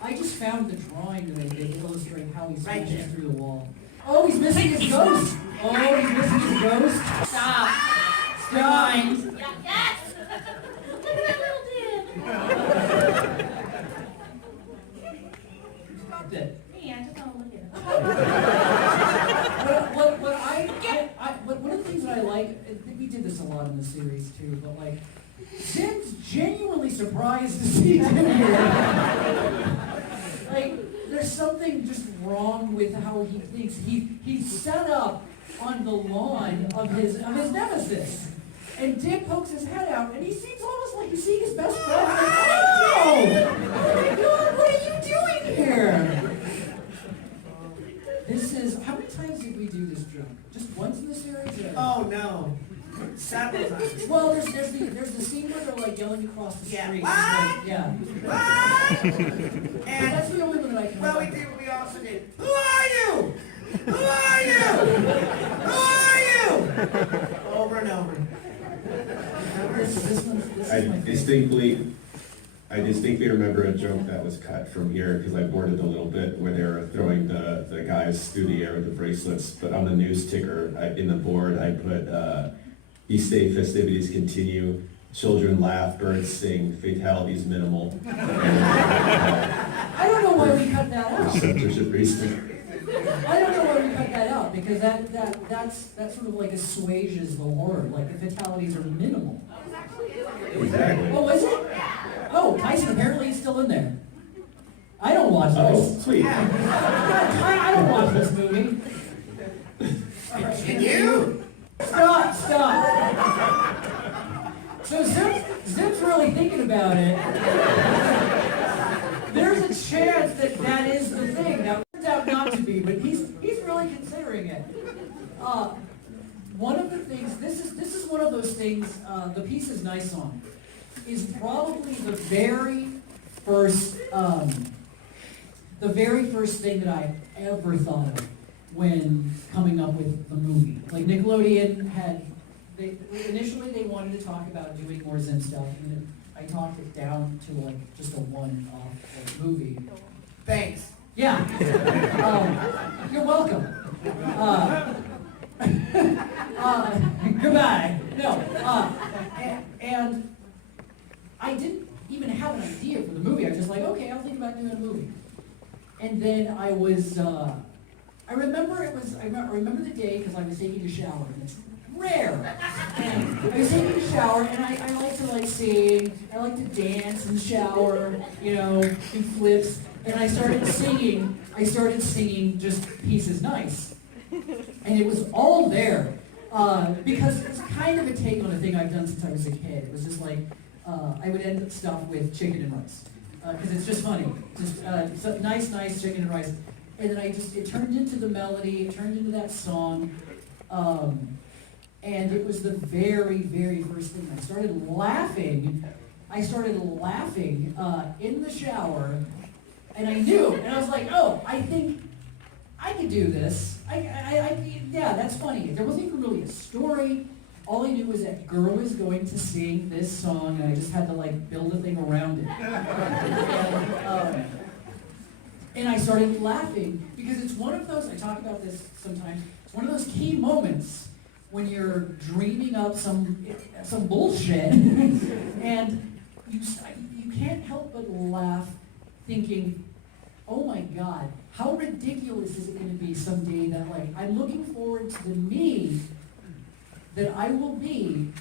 I just found the drawing that I did to illustrate how he smashes through the wall. Oh, he's missing his ghost. Stop. Drawing. Yes! Look at that little dude. Stopped it. Me, I just want to look at him. But one of the things that I like, we did this a lot in the series too, but like, Zim's genuinely surprised to see Tim here. Like, there's something just wrong with how he thinks. He's set up on the lawn of his nemesis. And Tim pokes his head out, and he seems almost like he's seeing his best friend. Like, oh my God, what are you doing here? This is, how many times did we do this joke? Just once in the series? Or? Oh no, several times. Well, there's the scene where they're like yelling across the street. What? Yeah. What? And that's the only one that I can Well, remember. we also did. Who are you? Who are you? Who are you? Over and over. This I distinctly remember a joke that was cut from here because I boarded a little bit where they were throwing the guys through the air with the bracelets. But on the news ticker in the board, I put East State festivities continue, children laugh, birds sing, fatalities minimal. I don't know why we cut that out. Censorship reason. I don't know why we cut that out, because that sort of like assuages the horror. Like the fatalities are minimal. Exactly. Oh, is it? Oh, Tyson apparently is still in there. I don't watch this. Oh, sweet. I don't watch this movie. And you? Stop. So Zim's really thinking about it. There's a chance that is the thing. Now, it turns out not to be, but he's really considering it. One of the things, this is one of those things, the piece is nice on, is probably the very first thing that I ever thought of when coming up with the movie. Like Nickelodeon initially they wanted to talk about doing more Zim stuff, and I talked it down to like just a one-off movie. Thanks. Yeah. You're welcome. Goodbye. No. And I didn't even have an idea for the movie. I was just like, okay, I'll think about doing a movie. And then I was, I remember the day because I was taking a shower. And it's rare. And I was taking a shower, and I like to like sing, I like to dance in the shower, you know, do flips, and I started singing just Peace is Nice. And it was all there, because it's kind of a take on a thing I've done since I was a kid. It was just like, I would end stuff with chicken and rice, because it's just funny. Just so nice chicken and rice. And then it turned into the melody, it turned into that song, and it was the very, very first thing. I started laughing in the shower, and I knew, and I was like, oh, I think I could do this. Yeah, that's funny. There wasn't even really a story. All I knew was that girl was going to sing this song, and I just had to like build a thing around it. And I started laughing because it's one of those, I talk about this sometimes, it's one of those key moments when you're dreaming up some bullshit and you can't help but laugh thinking, oh my God, how ridiculous is it going to be someday that like I'm looking forward to the me that I will be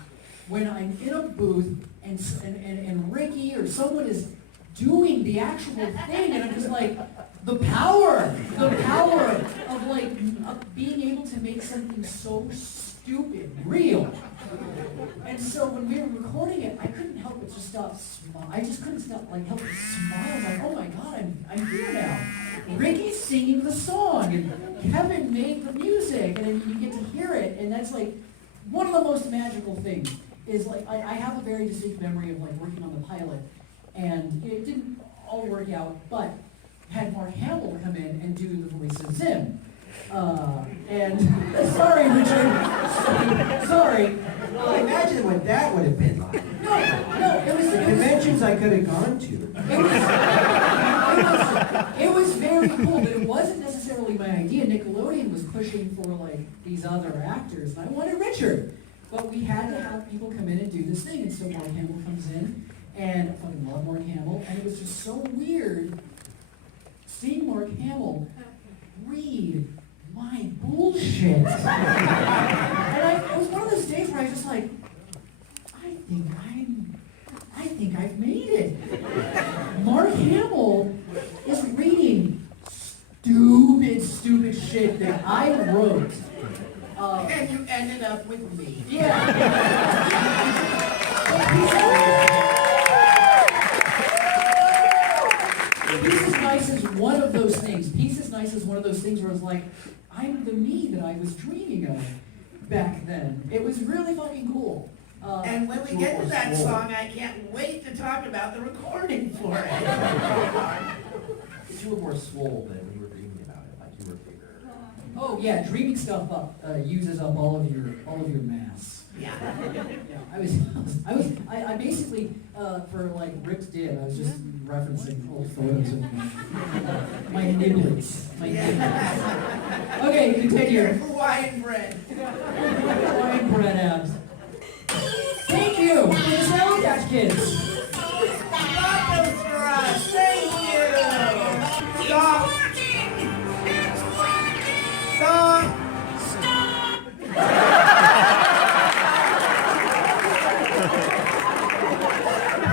when I'm in a booth and Ricky or someone is doing the actual thing, and I'm just like, the power of like being able to make something so stupid real. And so when we were recording it, I couldn't help but just stop smiling. I just couldn't stop like help but smile. Like, oh my God, I'm here now. Ricky's singing the song, and Kevin made the music, and you get to hear it, and that's like one of the most magical things. Is like I have a very distinct memory of like working on the pilot, and it didn't all work out, but had Mark Hamill come in and do the voice of ZIM. And sorry, Richard. Sorry. Imagine what that would have been like. No, it was The conventions I could have gone to. It was very cool, but it wasn't necessarily my idea. Nickelodeon was pushing for like these other actors, and I wanted Richard. But we had to have people come in and do this thing, and so Mark Hamill comes in, and I fucking love Mark Hamill, and it was just so weird seeing Mark Hamill read my bullshit. And it was one of those days where I was just like, I think I've made it. Mark Hamill is reading stupid shit that I wrote. And you ended up with me. Yeah. Peace is Nice is one of those things. Peace is Nice is one of those things where I was like, I'm the me that I was dreaming of back then. It was really fucking cool. And when we get to that song, I can't wait to talk about the recording for it. But you were more swole than when you were dreaming about it, like you were bigger. Oh yeah, dreaming stuff up uses up all of your mass. Yeah. I basically for like Ripped Did, I was just referencing old photos of my niblets. Okay, continue. Hawaiian bread. Hawaiian bread abs. Thank you for the Sound Catch Kids. Stop those for us. Thank you. Stop. Stop.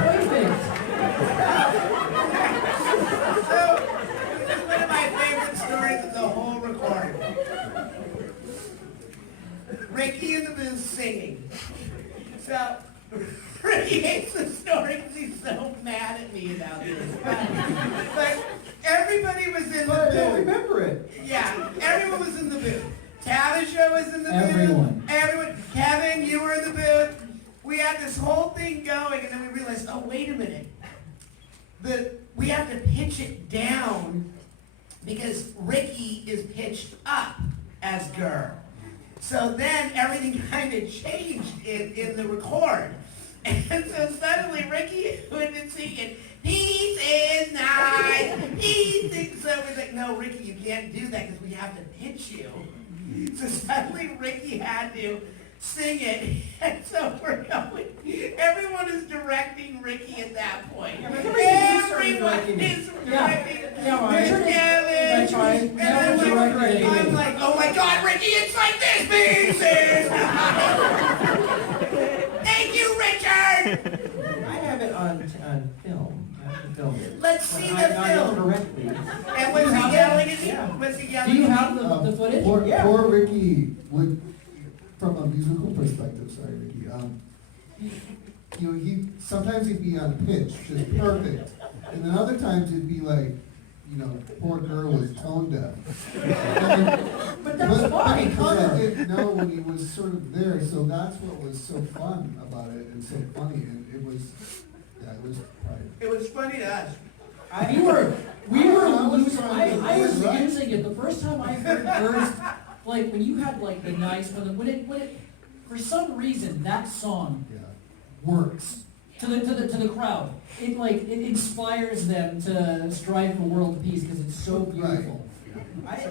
Perfect. So, this is one of my favorite stories of the whole recording. Ricky in the booth singing. So, Ricky hates the story because he's so mad at me about this. But everybody was in the booth. I don't remember it. Yeah, everyone was in the booth. Tavisha was in the Everyone. booth. Everyone. Kevin, you were in the booth. We had this whole thing going, and then we realized, oh, wait a minute. We have to pitch it down because Ricky is pitched up as Gurr. So then everything kind of changed in the record. And so suddenly Ricky went and singing, Peace is Nice, Peace is... So we're like, no, Ricky, you can't do that because we have to pitch you. So suddenly Ricky had to sing it. And so we're going, everyone is directing Ricky at that point. Everyone is directing Yeah, Richard trying. And Never I'm direct like, anything. oh my God, Ricky, it's like this, pieces! Thank you, Richard! I have it on film. I have to film it. Let's see But the I'm not film. correctly. And was he yelling at you? Was he yelling Do you at have the footage? Poor Ricky would, from a musical perspective, sorry, Ricky, you know, sometimes he'd be on pitch, just perfect. And then other times it'd be like, you know, poor girl was tone deaf. But that's fine, Because Connor. I didn't know when he was sort of there, so that's what was so fun about it and so funny. And it was, yeah, it was private. It was funny to us. We were I was losing. trying to I was do it right. losing it the first time I heard birds. Like when you had like the nice when it for some reason that song Yeah. works to the crowd. It inspires them to strive for world peace because it's so beautiful.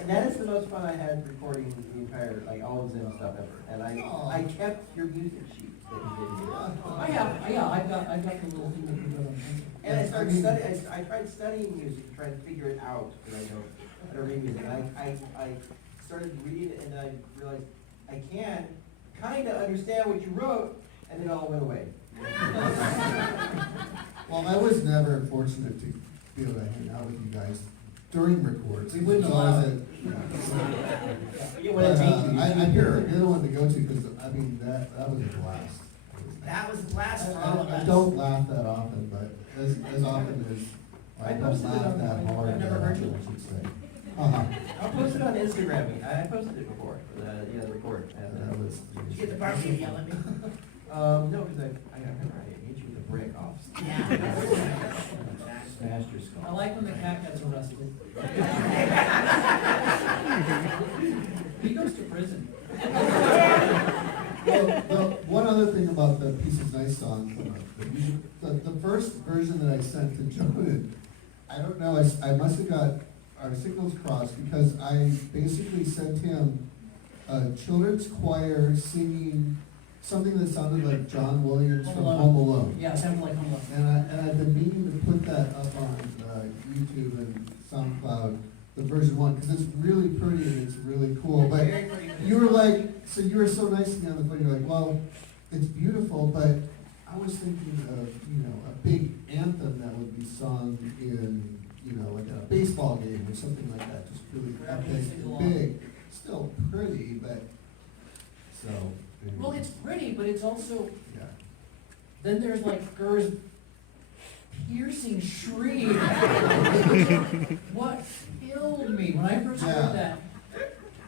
That is the most fun I had recording the entire, like all of ZIM stuff ever. And I kept your music sheet that you did. I've got the little thing that we put on. And I started studying, I tried studying music, trying to figure it out, because I don't read music. And I started reading it and I realized I can kind of understand what you wrote, and it all went away. Well, I was never fortunate to be able to hang out with you guys during records. We wouldn't It was always allow at- it. Yeah, But, when it takes you, I picked a good one to go to because, I mean, that was a blast. That was a blast for all of I us. don't laugh that often, but as often as I don't posted it laugh on- that hard. I've never that heard often, you. I should say. Uh-huh. I'll post it on Instagram. I posted it before, the record. That was. Did you get the barbecue to yell at me? No, because I remember I hit you with a brick off. Smashed your skull. I like when the cat gets arrested. He goes to prison. Well, one other thing about the Peace is Nice song, the first version that I sent to Jordan, I don't know, I must have got our signals crossed because I basically sent him a children's choir singing something that sounded like John Williams from Home Alone. Yeah, it sounded like Home Alone. And I've been meaning to put that up on YouTube and SoundCloud, the version 1, because it's really pretty and it's really cool. But you were like, so you were so nice to me on the phone. You're like, well, it's beautiful, but I was thinking of, you know, a big anthem that would be sung in, you know, like a baseball game or something like that, just really epic and big. Still pretty, but so. Anyway. Well, it's pretty, but it's also Yeah. then there's like Gur's piercing shriek. What killed me when I first Yeah. heard that.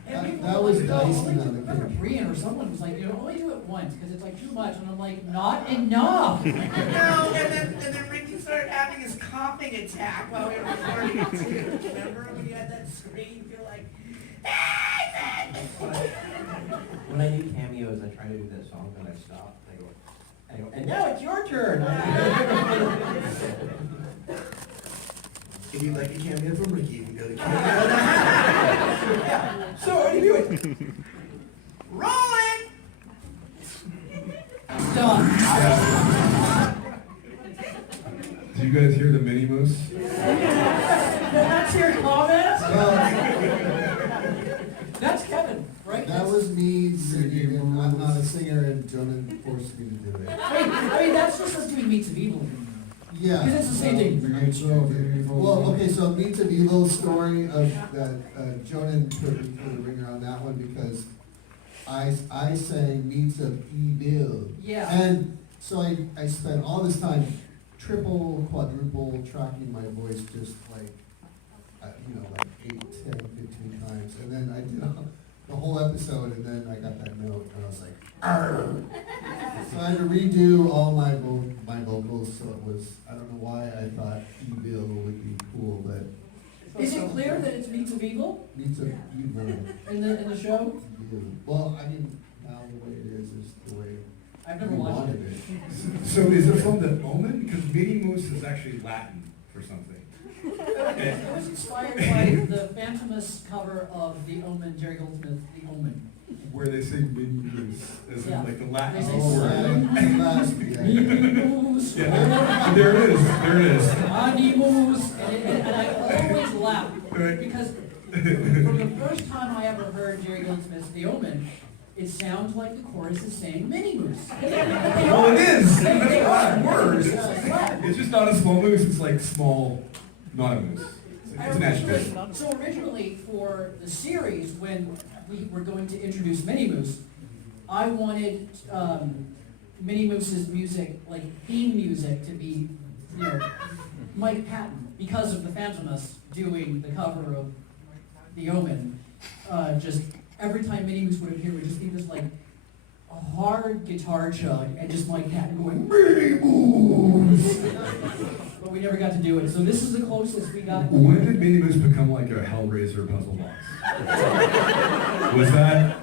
And people That were was like, no, dicey only on the remember cake. Brian or someone was like, you know, only do it once because it's like too much. And I'm like, not enough. No, and then Ricky started having his coughing attack while we were recording it too. Remember when you had that scream? You're like, When I do cameos, I try to do that song, then I stop. I go, and now it's your turn. If you'd like a cameo from Ricky, you can go to cameo. Yeah. So what are you doing? rolling! Done. Do you guys hear the mini moose? That's your comment? That's Kevin, right? That was me singing, and I'm not a singer, and Jonah forced me to do it. I mean, that's just us doing Meets of Evil. Yeah. Because it's the same thing. Well, okay, so Meets of Evil story of that, Jonah put me through the ringer on that one because I sang Meets of Evil. Yeah. And so I spent all this time triple, quadruple tracking my voice just like, you know, like 8, 10, 15 times. And then I did the whole episode, and then I got that note, and I was like, argh. So I had to redo all my vocals, so it was, I don't know why I thought Evil would be cool, but Is it clear that it's Meets of Evil Meets of Evil. in the show? Well, I mean, now the way it is the way I've never we watched wanted it. it. So is it from the Omen? Because mini moose is actually Latin for something. It was inspired by the Phantomus cover of The Omen, Jerry Goldsmith, The Omen. Where they say mini moose, as Yeah. in like the Latin They say word. Animus, Yeah, there it is. Animus, and I always laugh Right. because From the first time I ever heard Jerry Goldsmith's The Omen, it sounds like the chorus is saying Mini Moose. Well, it is. They are. Worse. It's just not a small moose. It's like small, not a moose. It's an adjective. So originally for the series, when we were going to introduce Mini Moose, I wanted Mini Moose's music, like theme music, to be, you know, Mike Patton, because of the Phantomus doing the cover of The Omen. Just every time Mini Moose would appear, it would just be this like a hard guitar chug and just Mike Patton going Mini Moose. But we never got to do it, so this is the closest we got. When did Mini Moose become like a Hellraiser puzzle box? Was that?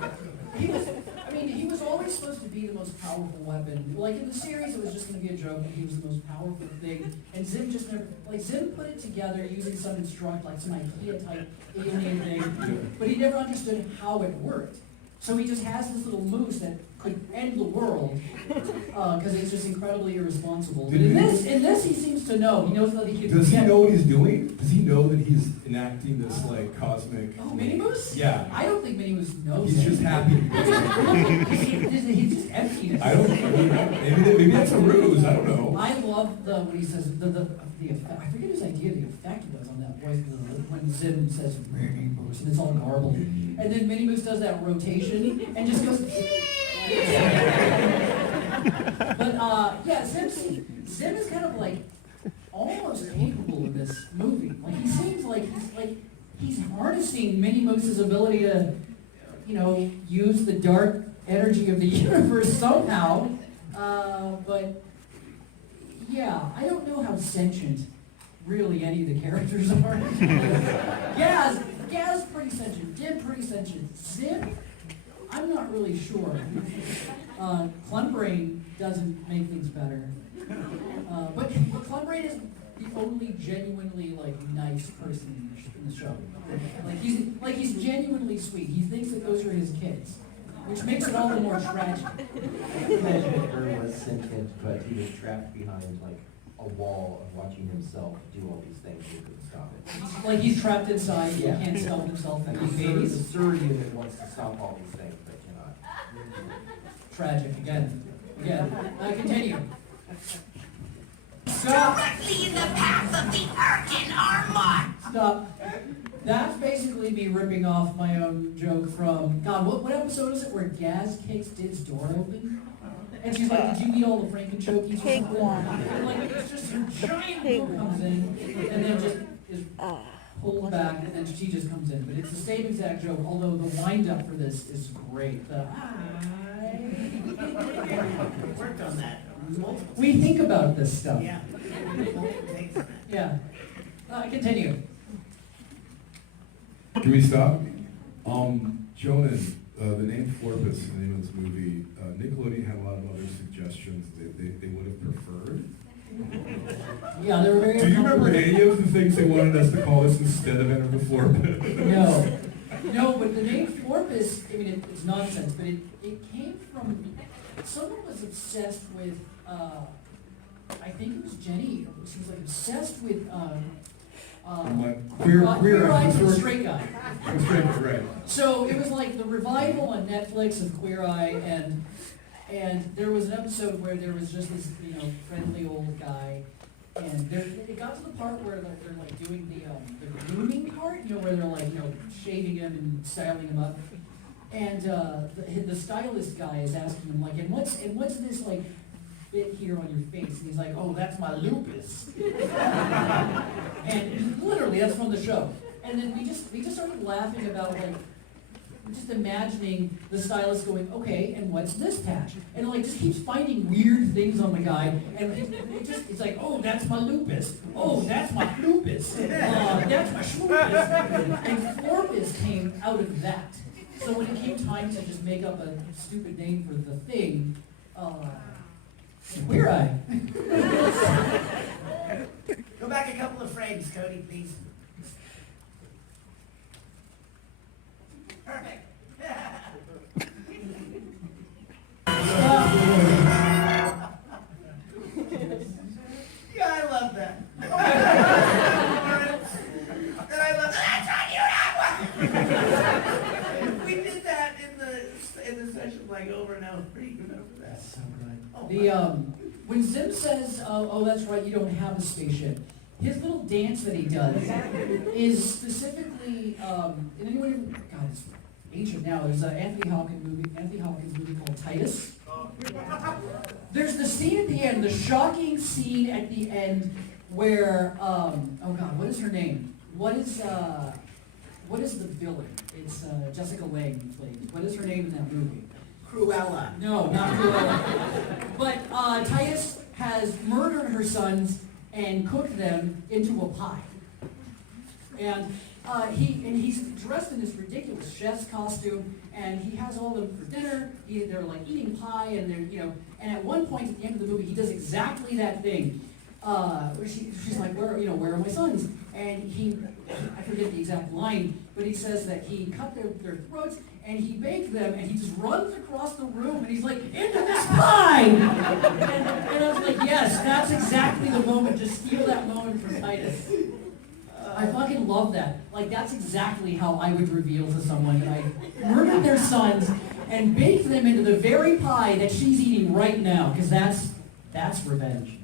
He was always supposed to be the most powerful weapon. Like in the series, it was just going to be a joke, and he was the most powerful thing. And Zim just never, like Zim put it together using some instruct, like some IKEA-type alien thing, but he never understood how it worked. So he just has this little moose that could end the world, because it's just incredibly irresponsible. But in this, he seems to know. He knows that he can. Does he know what he's doing? Does he know that he's enacting this like cosmic? Oh, Mini Moose? Yeah. I don't think Mini Moose knows. He's just happy. He's just emptiness. I don't. Maybe that's a ruse. I don't know. I love when he says the effect. I forget whose idea the effect was on that voice when Zim says Mini Moose and it's all garbled, and then Mini Moose does that rotation and just goes. But yeah, Zim is kind of like almost capable in this movie. Like he seems like he's harnessing Mini Moose's ability to, you know, use the dark energy of the universe somehow. But yeah, I don't know how sentient really any of the characters are. Gaz pretty sentient. Dim pretty sentient. Zim, I'm not really sure. Clunbrain doesn't make things better. But Clunbrain is the only genuinely nice person in the show. He's genuinely sweet. He thinks that those are his kids, which makes it all the more tragic. Imagine if Ern was sentient, but he was trapped behind a wall of watching himself do all these things and he couldn't stop it. Like he's trapped inside, he can't stop himself from being babies. The Sur unit wants to stop all these things, but cannot. Tragic again. Continue. Directly in the path of the Arkin Armor. Stop. That's basically me ripping off my own joke from, God, what episode is it where Gaz kicks Did's door open? And she's like, did you eat all the Frankenchokies or Pig something? one. And it's just a giant book comes in, and then just is pulled back, and then she just comes in. But it's the same exact joke, although the wind-up for this is great. Worked on that. We think about this stuff. Yeah. Yeah. Continue. Can we stop? Jonan, the name Florpus in the name of this movie, Nickelodeon had a lot of other suggestions they would have preferred. Yeah, they were very. Do you remember any of the things they wanted us to call this instead of Enter the Florpus? No, but the name Florpus, I mean, it's nonsense, but it came from, someone was obsessed with, I think it was Jenny, she was obsessed with, Queer Eyes and Straight Guy. Straight Guy, right. So it was like the revival on Netflix of Queer Eye, and there was an episode where there was just this, friendly old guy, and it got to the part where they're doing the grooming part, where they're shaving him and styling him up, and the stylist guy is asking him and what's this bit here on your face? And he's like, oh, that's my lupus. And literally, that's from the show. And then we just started laughing about just imagining the stylist going, okay, and what's this patch? And just keeps finding weird things on the guy, and it's like, oh, that's my lupus. Oh, that's my lupus. That's my schmoopus. And Florpus came out of that. So when it came time to just make up a stupid name for the thing, Queer Eye. Go back a couple of frames, Cody, please. Perfect. Yeah, I love that. And I love that's on you. so good. The when ZIM says, "Oh, that's right, you don't have a spaceship," his little dance that he does is specifically. And anyone, God, it's ancient now. There's an Anthony Hopkins movie called Titus. There's the scene at the end, the shocking scene at the end where, oh God, what is her name? What is the villain? It's Jessica Lange who plays. What is her name in that movie? Cruella. No, not Cruella. But Titus has murdered her sons and cooked them into a pie. And he's dressed in this ridiculous chef's costume, and he has all of them for dinner. They're like eating pie, and and at one point at the end of the movie, he does exactly that thing. She's like, where are my sons? And I forget the exact line, but he says that he cut their throats, and he baked them, and he just runs across the room, and he's like, into this pie! and I was like, yes, that's exactly the moment. Just steal that moment from Titus. I fucking love that. Like, that's exactly how I would reveal to someone that I murdered their sons and baked them into the very pie that she's eating right now, because that's revenge.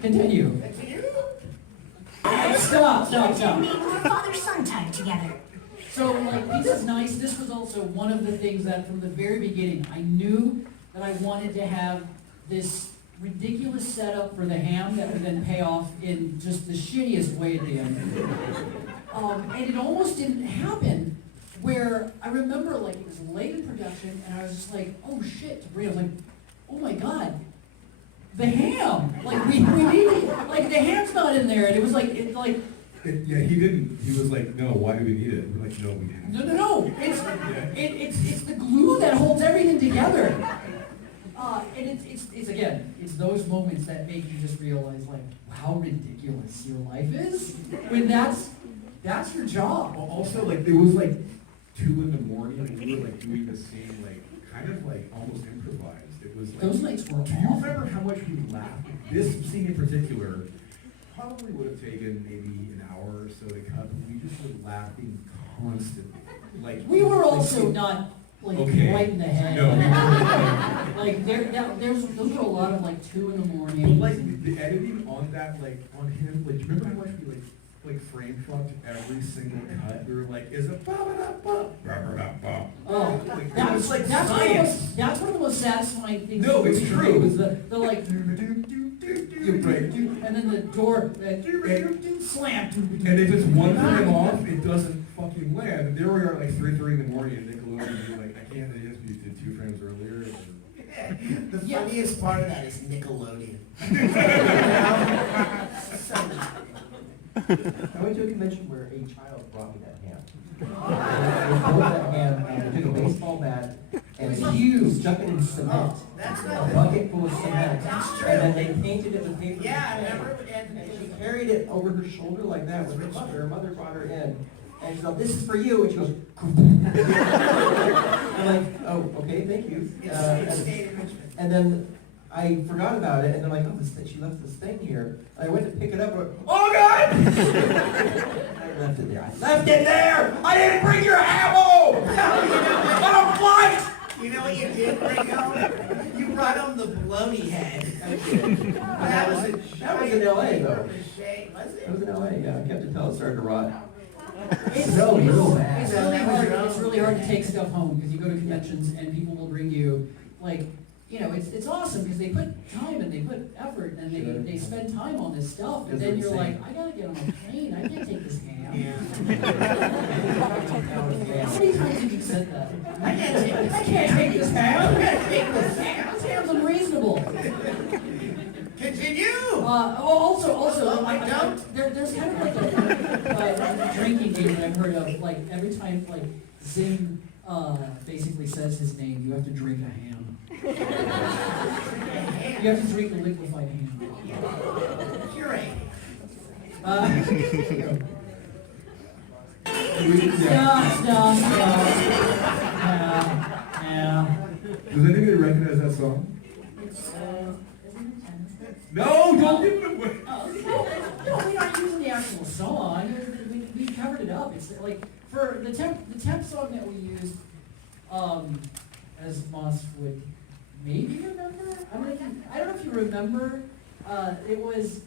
Continue. Stop. Make more father-son time together. So, like, this is nice. This was also one of the things that from the very beginning, I knew that I wanted to have this ridiculous setup for the ham that would then pay off in just the shittiest way at the end. And it almost didn't happen, where I remember, like, it was late in production, and I was just like, oh shit, to Brie, I was like, oh my God, the ham! Like, we need, like, the ham's not in there, and it was like, Yeah, he didn't. He was like, no, why do we need it? We're like, no, we have it. No. It's the glue that holds everything together. And it's those moments that make you just realize, like, how ridiculous your life is when that's your job. Also, like, it was like 2 in the morning, and we were like doing the scene, like, kind of like almost improvised. It was like, Those nights were do you awful. remember how much we laughed? This scene in particular probably would have taken maybe an hour or so to cut, but we just were laughing constantly. Like, We were like, also not, like, okay. right in the head. No, we were Like, those were a lot of, like, 2 in the But morning. like the editing on that, like on him, like, do you remember how much we like frame fucked every single cut? We were like, is it ba ba ba ba ba? Oh, Like, that it was was like that's science. that's one of the most satisfying things. No, in the it's movie true. Was the like, You're right. and then the door slammed. And if it's one frame off, it doesn't fucking land. And there we are, like 3:30 in the morning, and Nickelodeon be like, I can't. They just did 2 frames earlier. The funniest part of that is Nickelodeon. I went to a convention where a child brought me that ham. They pulled that ham and they took a baseball bat and they stuck it in cement. That's A not bucket full of cement. That's true. And then they painted it with paper. Yeah, I mache. remember. And she carried it over her shoulder like that with her mother. Her mother brought her in. And she goes, this is for you. And she goes, I'm like, oh, okay, thank you. And then I forgot about it, and then I'm like, oh, she left this thing here. And I went to pick it up, and I went, oh God! I left it there. I left it there! I didn't bring your ammo! On a flight! You know what you did bring home? You brought home the bloaty head. That was in LA, though. Was it? That was in LA, yeah. I kept it till it started to rot. It's So real bad. It's really hard to take stuff home because you go to conventions and people will bring you, like, it's awesome because they put time and they put effort and they spend time on this stuff, but then you're like, I gotta get on a plane, I can't take this ham. How many times have you said that? I can't take this ham. This ham's unreasonable. Continue! There's kind of like a drinking game that I've heard of. Like every time like ZIM basically says his name, you have to drink a ham. You have to drink a liquefied ham. Curate. Stop. Yeah. Does anybody recognize that song? No, don't give it away. No, we aren't using the actual song. We covered it up. It's like for the temp song that we used, as Moss would maybe remember. I don't know if you remember. It was,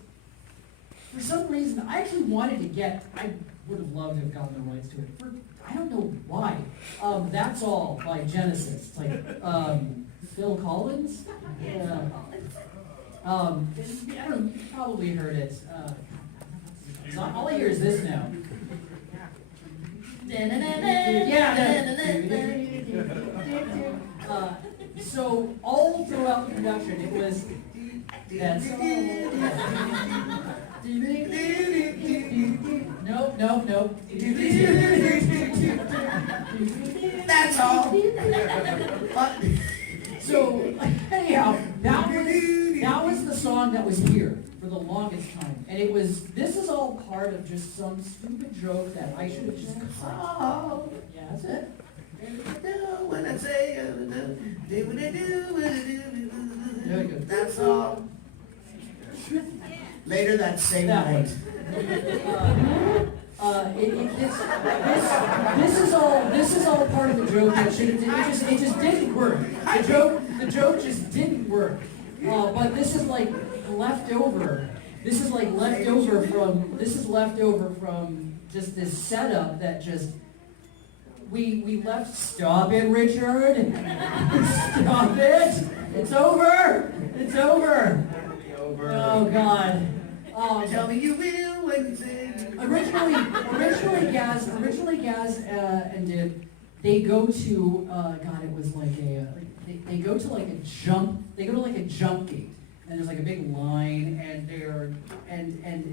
for some reason, I actually wanted to get, I would have loved to have gotten the rights to it. I don't know why. That's All by Genesis. It's like Phil Collins? Yeah. I don't know, you probably heard it. So all I hear is this now. So all throughout the production, it was that's Nope. That's all. So anyhow, that was the song that was here for the longest time, and it was. This is all part of just some stupid joke that I should have just cut. Yeah, that's it. When I say do what I do. Very good. That's all. Later that same That night. This is all part of the joke that should have. It just didn't work. The joke just didn't work. But this is like leftover. This is leftover from just this setup that just we left. Stop it, Richard. Stop it. It's over. It's over. Oh God. Tell me you will when you say. Originally Gaz and Dib, they go to God, it was like they go to like a jump gate, and there's like a big line, and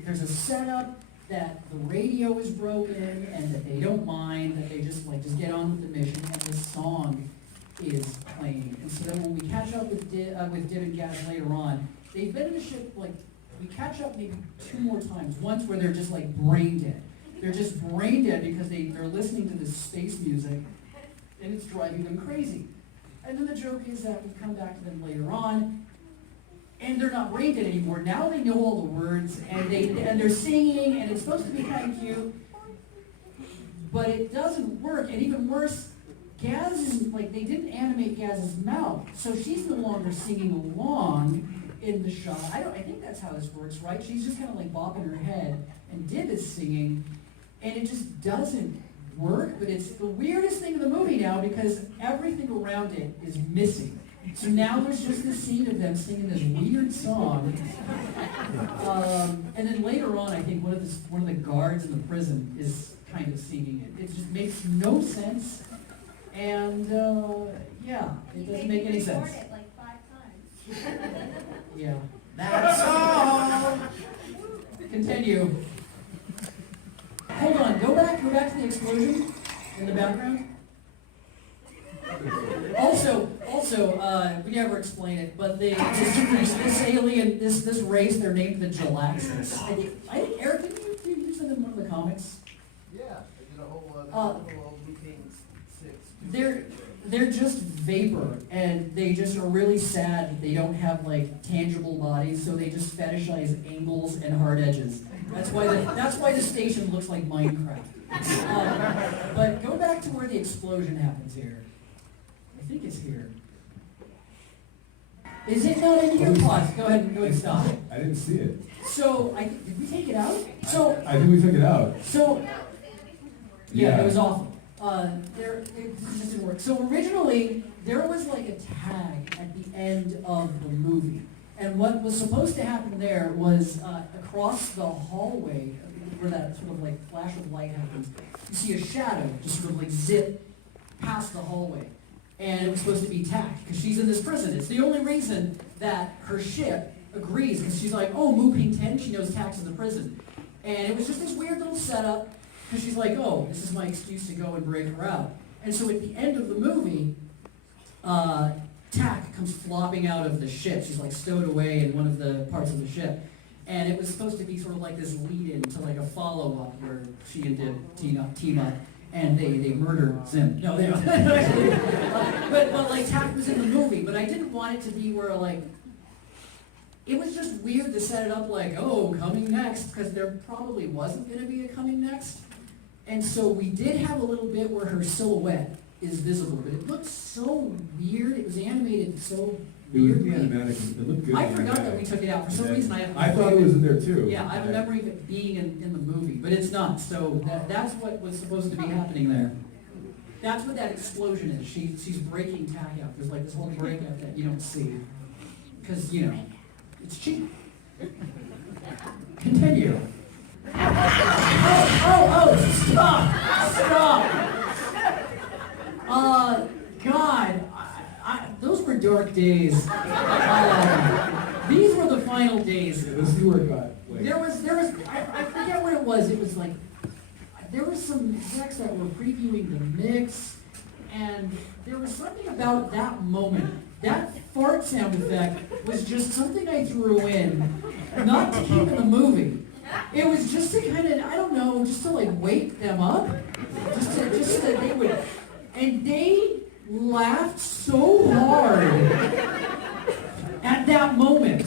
there's a setup that the radio is broken and that they don't mind, that they just get on with the mission, and the song is playing. And so then when we catch up with Dib and Gaz later on, they've been in the ship like. We catch up maybe 2 more times. Once where they're just like brain dead. They're just brain dead because they're listening to this space music and it's driving them crazy. And then the joke is that we come back to them later on and they're not brain dead anymore. Now they know all the words and they're singing and it's supposed to be kind of cute, but it doesn't work. And even worse, Gaz isn't like, they didn't animate Gaz's mouth, so she's no longer singing along in the shot. I think that's how this works, right? She's just kind of like bopping her head, and Dib is singing, and it just doesn't work. But it's the weirdest thing in the movie now because everything around it is missing. So now there's just this scene of them singing this weird song, and then later on, I think one of the guards in the prison is kind of singing it. It just makes no sense, and yeah, it doesn't make any sense. Yeah. That's all. Continue. Hold on. Go back to the explosion in the background. Also, we never explain it, but this alien, this race, they're named the Gelaxis. I think Eric, didn't you use them in one of the comics? Yeah, I did a whole routine 6. They're just vapor, and they just are really sad that they don't have like tangible bodies, so they just fetishize angles and hard edges. That's why the station looks like Minecraft. But go back to where the explosion happens here. I think it's here. Is it not in your pause? Go ahead and stop it. I didn't see it. So did we take it out? So I think we took it out. So yeah, it was awful. It just didn't work. So originally, there was like a tag at the end of the movie. And what was supposed to happen there was across the hallway, where that sort of like flash of light happens, you see a shadow just sort of like zip past the hallway. And it was supposed to be Tack, because she's in this prison. It's the only reason that her ship agrees, because she's like, oh, Mu Ping 10, she knows Tack's in the prison. And it was just this weird little setup. Because she's like, oh, this is my excuse to go and break her out. And so at the end of the movie, Tack comes flopping out of the ship. She's like stowed away in one of the parts of the ship. And it was supposed to be sort of like this lead-in to like a follow-up where she and Dib team up and they murder Zim. No, they don't. but like Tack was in the movie, but I didn't want it to be where like, it was just weird to set it up like, oh, coming next, because there probably wasn't going to be a coming next. And so we did have a little bit where her silhouette is visible, but it looked so weird. It was animated so It was weirdly. animatic. It looked good. I forgot that we took it out. For some reason, I thought it was in there too. Yeah, I have a memory of it being in the movie, but it's not. So that's what was supposed to be happening there. That's what that explosion is. She's breaking tack out. There's like this whole breakout that you don't see. Because, you know, it's cheap. Continue. Stop! God, those were dark days. These were the final days. Yeah, let's see where it got. There was, I forget what it was. It was like, there was some execs that were previewing the mix, and there was something about that moment. That fart sound effect was just something I threw in, not to keep in the movie. It was just to kind of, I don't know, just to like wake them up, just so that they would, and they laughed so hard at that moment.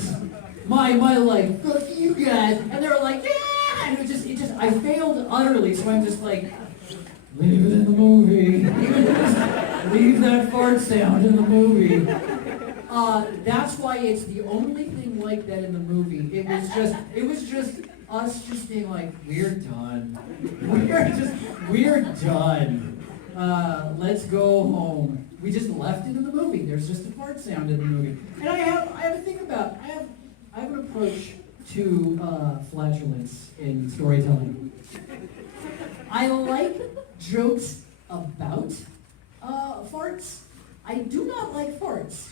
My like, fuck you guys, and they were like, yeah, and it just, I failed utterly, so I'm just like, leave it in the movie. Leave that fart sound in the movie. That's why it's the only thing like that in the movie. It was just us just being like, we're done. We're done. Let's go home. We just left it in the movie. There's just a fart sound in the movie. And I have a thing about, I have an approach to flatulence in storytelling. I like jokes about farts. I do not like farts.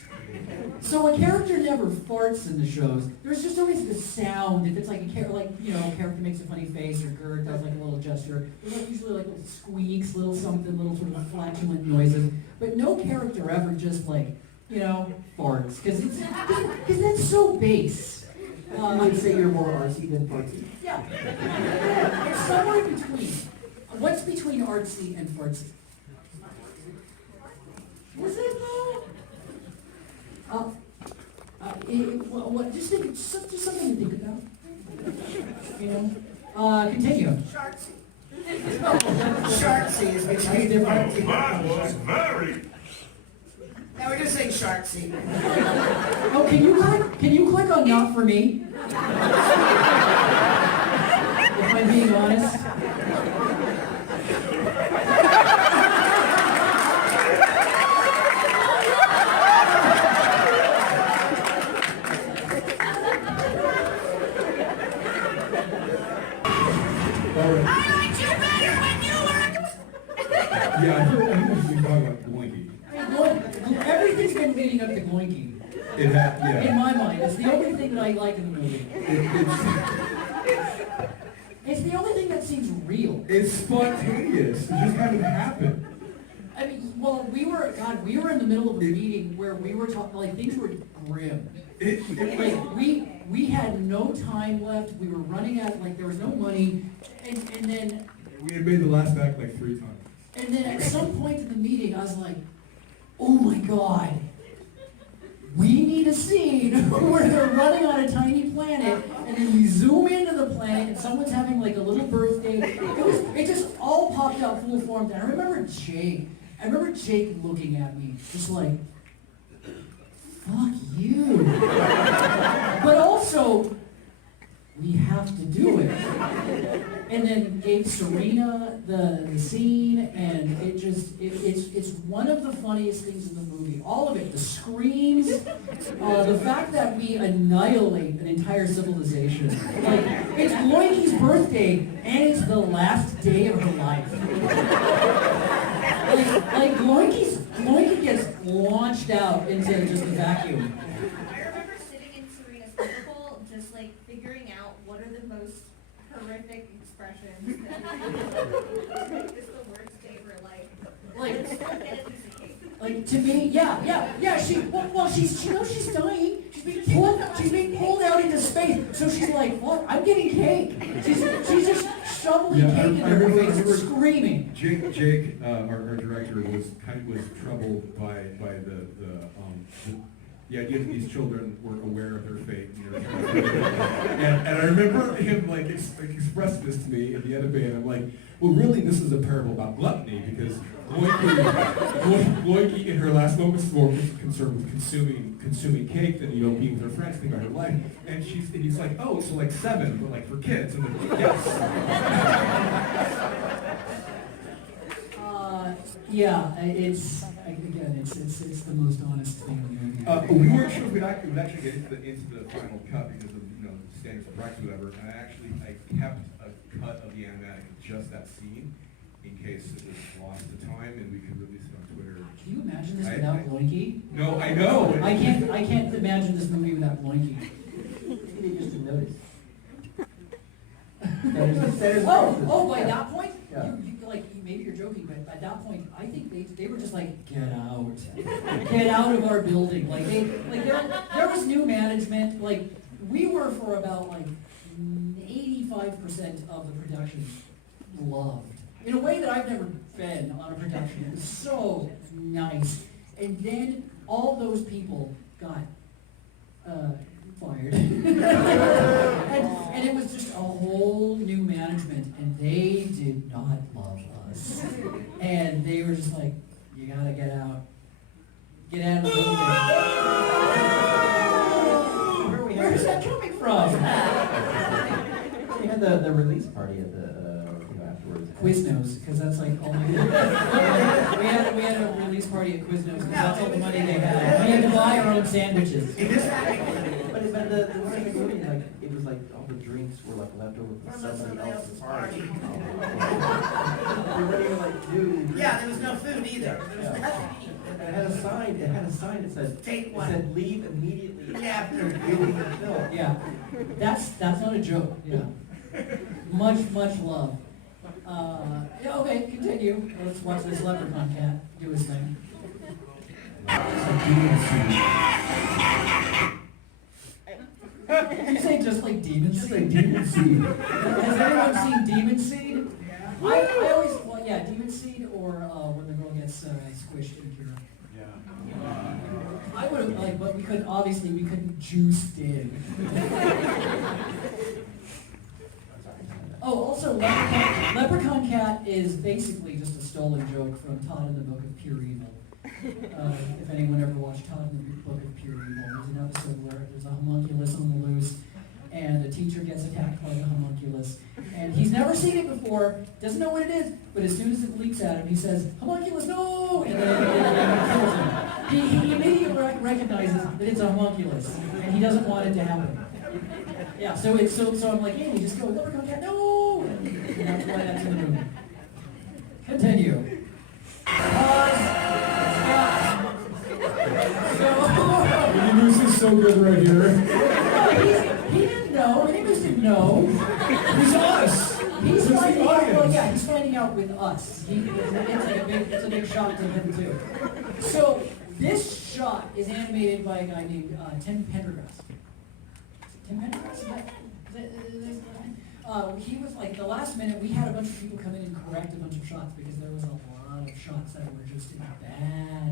So a character never farts in the shows. There's just always the sound. If it's like a character makes a funny face, or Gerd does like a little gesture, there's like usually like little squeaks, little something, little sort of flatulent noises. But no character ever just like, farts, because that's so base. I'd say you're more artsy than fartsy. Yeah. It's somewhere in between. What's between artsy and fartsy? Is it though? Just something to think about. Continue. Sharksy. Sharksy is between the artsy. Man was married. Now we're just saying sharksy. Oh, can you click on not for me? If I'm being honest. I liked you better when you were... Yeah, I feel like we talk about Goinky. Everything's been leading up to Goinky. It had, yeah. In my mind, it's the only thing that I like in the movie. It's the only thing that seems real. It's spontaneous. It just kind of happened. I mean, well, we were in the middle of a meeting where we were talking, like, things were grim. Like, we had no time left. We were running out, like, there was no money, and then... We had made the last act like 3 times. And then at some point in the meeting, I was like, oh my God, we need a scene where they're running on a tiny planet, and then we zoom into the planet, and someone's having like a little birthday. It just all popped out full form. And I remember Jake looking at me, just like, fuck you. But also, we have to do it. And then gave Serena the scene, and it's one of the funniest things in the movie. All of it, the screams, the fact that we annihilate an entire civilization. Like, it's Loiki's birthday, and it's the last day of her life. Like Loiki gets launched out into just a vacuum. I remember sitting in Serena's circle, just like figuring out what are the most horrific expressions that just the words they were like to me, yeah. She's dying. She's being pulled out into space. So she's like, "What? I'm getting cake." She's just shoveling cake in her face, screaming. Jake, our director was troubled by the idea that these children were aware of their fate. You know, and I remember him like expressing this to me at the end of it, and I'm like, well, really, this is a parable about gluttony, because Loiki in her last moments were concerned with consuming cake and, you know, being with her friends, thinking about her life. And he's like, oh, so like 7, but like for kids. And then, yes. Yeah, it's the most honest thing. We weren't sure if we would actually get into the final cut because of, you know, standards of practice or whatever. And I kept a cut of the animatic of just that scene in case it was lost to time and we could release it on Twitter. Can you imagine this without Loiki? No, I know. I can't imagine this movie without Loiki. Maybe just to notice. By that point, Yeah. you maybe you're joking, but at that point, I think they were just like, get out of our building. Like there was new management. Like we were for about like 85% of the production loved in a way that I've never been on a production. It was so nice, and then all those people got fired. and it was just a whole new management, and they did not love us. And they were just like, you gotta get out. Get out of the building. Where's that coming from? We had the release party at the afterwards. Quiznos, because that's like all we had. We had a release party at Quiznos, because that's all the money they had. We had to buy our own sandwiches. But the one in the movie, like, it was like all the drinks were like left over from somebody else's party. Everybody was like, dude. Yeah, there was no food either. There was nothing to eat. It had a sign that said, Take one. It said, leave immediately after viewing the film. Yeah, that's not a joke. Yeah, much love. Yeah, okay, continue. Let's watch this leprechaun cat do his thing. You say just like Demon Seed? Just like Demon Seed. Has anyone seen Demon Seed? I always, well, yeah, Demon Seed or when the girl gets squished in Kira. I would have but we couldn't juice dig. Oh, also, Leprechaun Cat is basically just a stolen joke from Todd in the Book of Pure Evil. If anyone ever watched Todd in the Book of Pure Evil, there's an episode where there's a homunculus on the loose, and a teacher gets attacked by the homunculus. And he's never seen it before, doesn't know what it is, but as soon as it leaps at him, he says, "Homunculus, no!" And then it kills him. He immediately recognizes that it's a homunculus, and he doesn't want it to happen. Yeah, so I'm like, hey, we just go, Leprechaun Cat, no! And that's why that's in the movie. Continue. This is so good right here. He didn't know. Remus didn't know. He's us. He's finding out. Well, yeah, he's finding out with us. It's a big shock to him too. So this shot is animated by a guy named Tim Pendergast. Tim Pendergast? He was like, the last minute, we had a bunch of people come in and correct a bunch of shots because there was a lot of shots that were just in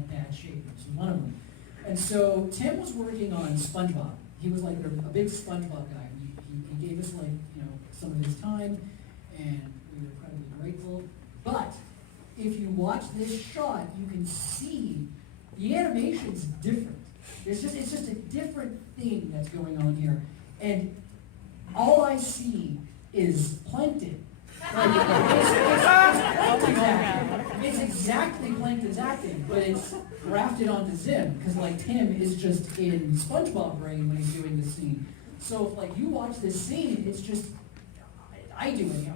bad shape. This was one of them. And so Tim was working on SpongeBob. He was like a big SpongeBob guy. He gave us some of his time, and we were incredibly grateful. But if you watch this shot, you can see the animation's different. It's just a different thing that's going on here. And all I see is plankton. It's exactly Plankton's acting, but it's grafted onto ZIM, because Tim is just in SpongeBob brain when he's doing this scene. So if you watch this scene, it's just, I do it,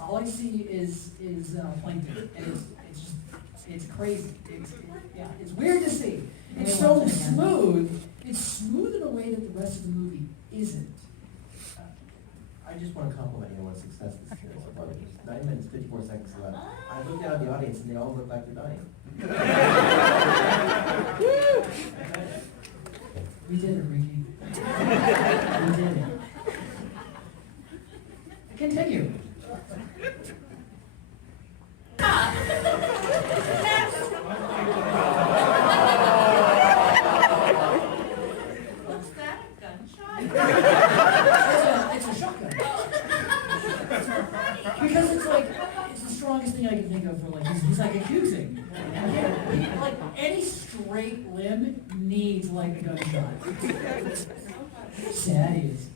all I see is Plankton, and it's crazy. It's weird to see. It's so smooth. It's smooth in a way that the rest of the movie isn't. I just want to compliment you on what success this is so far. There's 9 minutes, 54 seconds left. I looked out at the audience and they all look like they're dying. We did it, Ricky. We did it. Continue. because it's like, it's the strongest thing I can think of for like, he's like accusing. Like any straight limb needs like a gunshot. How sad he is.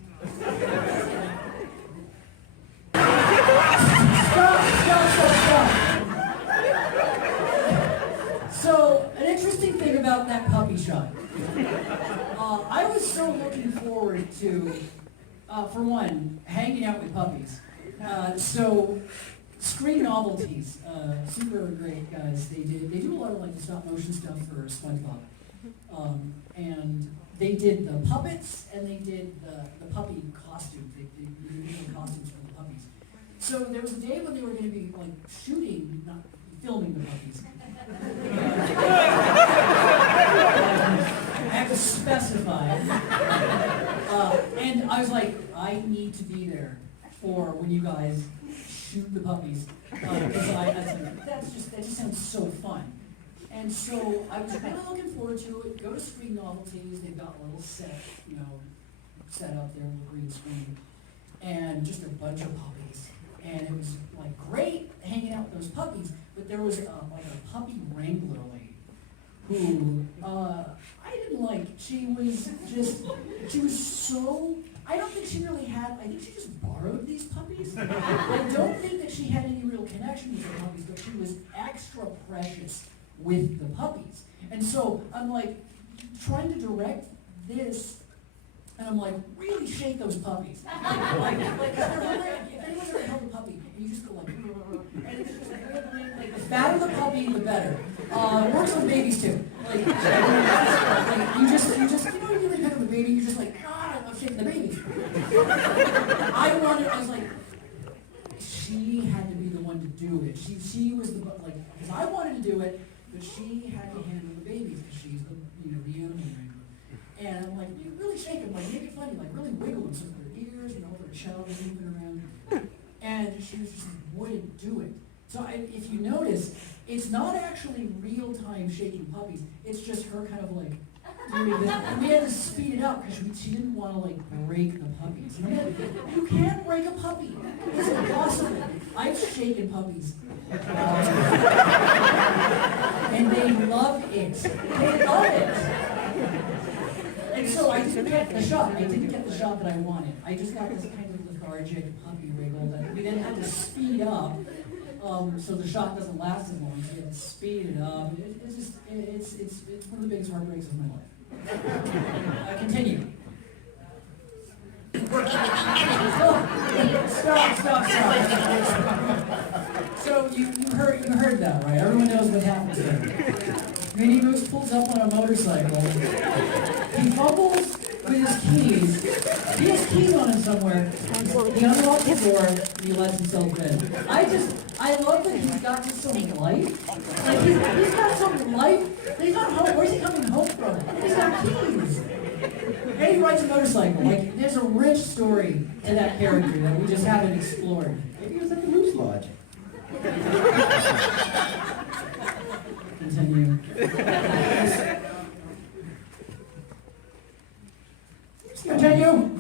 Stop. So, an interesting thing about that puppy shot. I was so looking forward to, for one, hanging out with puppies. So, Screen Novelties, super great guys. They do a lot of like the stop motion stuff for SpongeBob. And they did the puppets and they did the puppy costumes. They did the costumes for the puppies. So there was a day when they were going to be like shooting, not filming the puppies. I have to specify. And I was like, I need to be there for when you guys shoot the puppies. Because I was like, that just sounds so fun. And so I was kind of looking forward to it. Go to Screen Novelties. They've got a little set, set out there, a little green screen. And just a bunch of puppies. And it was like great hanging out with those puppies. But there was like a puppy wrangler lady who I didn't like. She was so, I don't think she really had, I think she just borrowed these puppies. I don't think that she had any real connection with the puppies, but she was extra precious with the puppies. And so I'm like trying to direct this, and I'm like, really shake those puppies. If anyone's ever held a puppy, and you just go like, and it's just like the fatter the puppy, the better. Works with babies too. You really pick up a baby, you're just like, God, I'm shaking the baby. I was like, she had to be the one to do it. She was the, like, because I wanted to do it, but she had to handle the babies, because she's the animal wrangler. And I'm like, you really shake them, like make it funny, like really wiggle them so their ears, their shell is moving around. And she was just wouldn't do it. So if you notice, it's not actually real-time shaking puppies. It's just her kind of like doing this. And we had to speed it up because she didn't want to like break the puppies. And you can't break a puppy. It's impossible. I've shaken puppies. And they love it. They love it. And so I didn't get the shot. I didn't get the shot that I wanted. I just got this kind of lethargic puppy wiggle that we then had to speed up. So the shot doesn't last as long, so you have to speed it up. It's one of the biggest heartbreaks of my life. Continue. Stop. So you heard that, right? Everyone knows what happens there. Minnie Moose pulls up on a motorcycle. He fumbles with his keys. He has keys on him somewhere. He unlocks the door and he lets himself in. I love that he's got just some life. Like he's got some life. He's not home. Where's he coming home from? He's got keys. And he rides a motorcycle. Like there's a rich story to that character that we just haven't explored. Maybe he was at the Moose Lodge. Continue. Continue.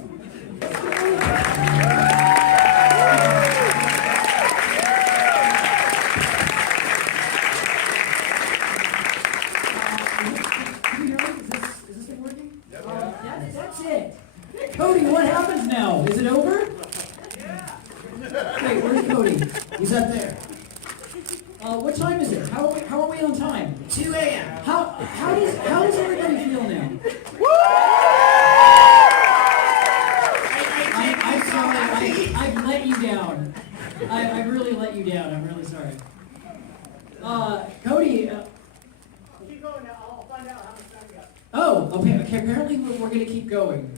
That's it. Cody, what happens now? Is it over? Wait, where's Cody? He's up there. What time is it? How are we on time? 2 a.m. How does everybody feel now? I'm sorry. I've let you down. I really let you down. I'm really sorry. Cody. Keep going now. I'll find out how much time you got. Oh, okay. Apparently we're going to keep going.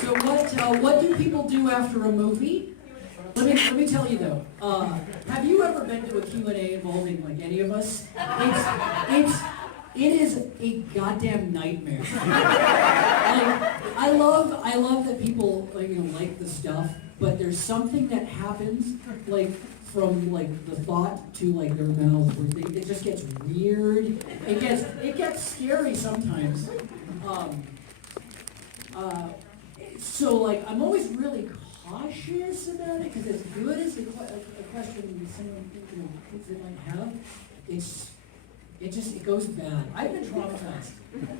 So what do people do after a movie? Let me tell you though. Have you ever been to a Q&A involving like any of us? It is a goddamn nightmare. I love that people like the stuff, but there's something that happens from the thought to their mouths where it just gets weird. It gets scary sometimes. So I'm always really cautious about it, because as good as a question someone, kids that might have, it goes bad. I've been traumatized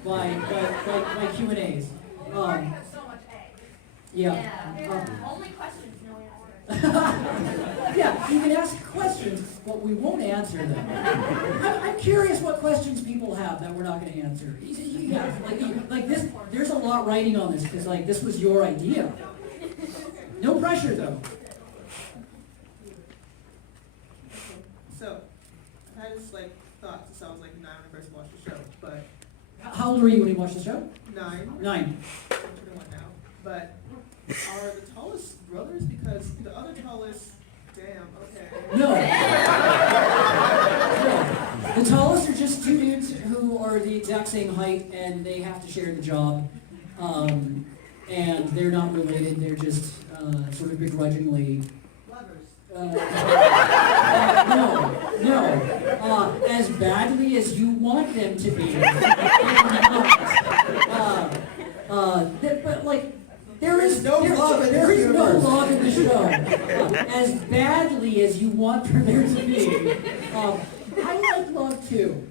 by Q&As. Mark has so much A. Yeah. Only questions, no answers. Yeah, you can ask questions, but we won't answer them. I'm curious what questions people have that we're not going to answer. Yeah, like this. There's a lot writing on this because like this was your idea. No pressure though. So, I had this thought. It sounds like 9 when I first watched the show, but How old were you when you watched the show? 9. 9. I'm 21 now. But are the tallest brothers? Because the other tallest, damn, okay. No. No. The tallest are just two dudes who are the exact same height and they have to share the job. And they're not related, they're just sort of begrudgingly. Lovers. No. As badly as you want them to be. But like, there is no love in the show. As badly as you want for there to be. I like love too,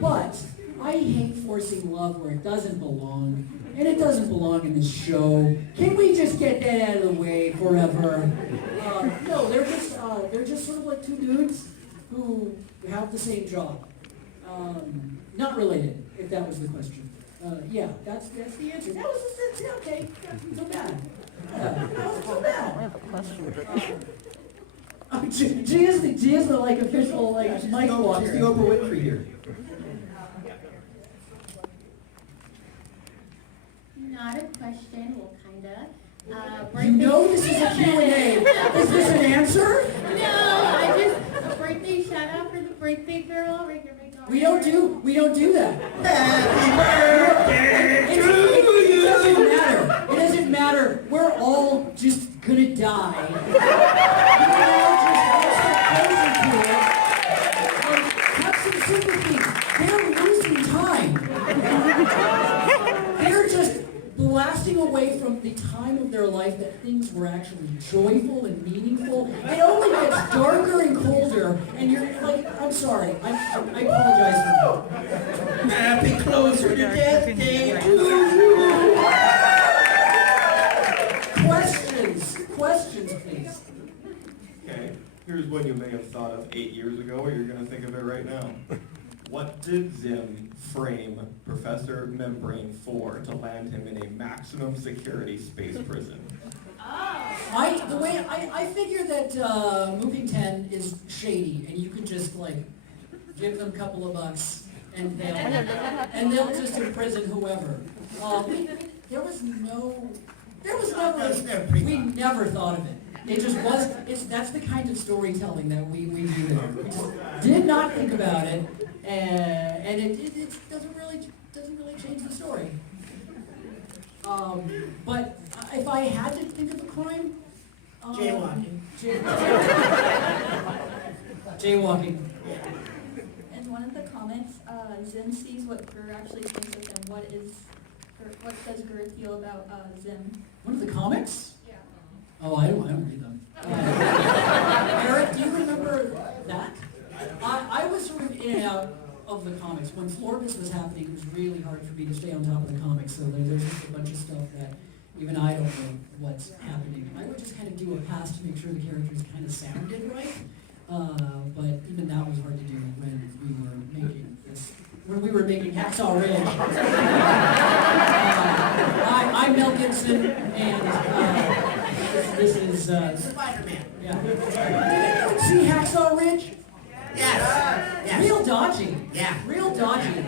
but I hate forcing love where it doesn't belong, and it doesn't belong in this show. Can we just get that out of the way forever? No, they're just sort of like two dudes who have the same job. Not related, if that was the question. Yeah, that's the answer. That was okay. That wasn't so bad. That wasn't so bad. I have a question. G is the like official like mic walker. She's the Oprah Winfrey here. Not a question, well, kinda. You know this is a Q&A. Is this an answer? No, a birthday shout out for the birthday girl. We don't do that. Happy birthday to you! It doesn't matter. It doesn't matter. We're all just gonna die. We're all just crazy to it. Have some sympathy. They're losing time. They're just blasting away from the time of their life that things were actually joyful and meaningful. It only gets darker and colder, and you're like, I'm sorry, I apologize for that. Happy closer to death day. Questions, please. Okay, here's one you may have thought of 8 years ago, or you're going to think of it right now. What did ZIM frame Professor Membrane for to land him in a maximum security space prison? I figure that moving 10 is shady, and you can just like give them a couple of bucks, and they'll just imprison whoever. We never thought of it. It just was. That's the kind of storytelling that we do there. We just did not think about it, and it doesn't really change the story. But if I had to think of a crime, Jaywalking. Jaywalking. In one of the comments, Zim sees what Gur actually thinks of him. What does Gur feel about Zim? One of the comics? Yeah. Oh, I don't read them. Eric, do you remember that? I was sort of in and out of the comics. When Florbus was happening, it was really hard for me to stay on top of the comics, so there's just a bunch of stuff that even I don't know what's happening. I would just kind of do a pass to make sure the characters kind of sounded right, but even that was hard to do when we were making Hacksaw Ridge. I'm Mel Gibson, and this is Spider-Man. yeah. Did you see Hacksaw Ridge? Yes. Real dodgy. Yeah. Real dodgy.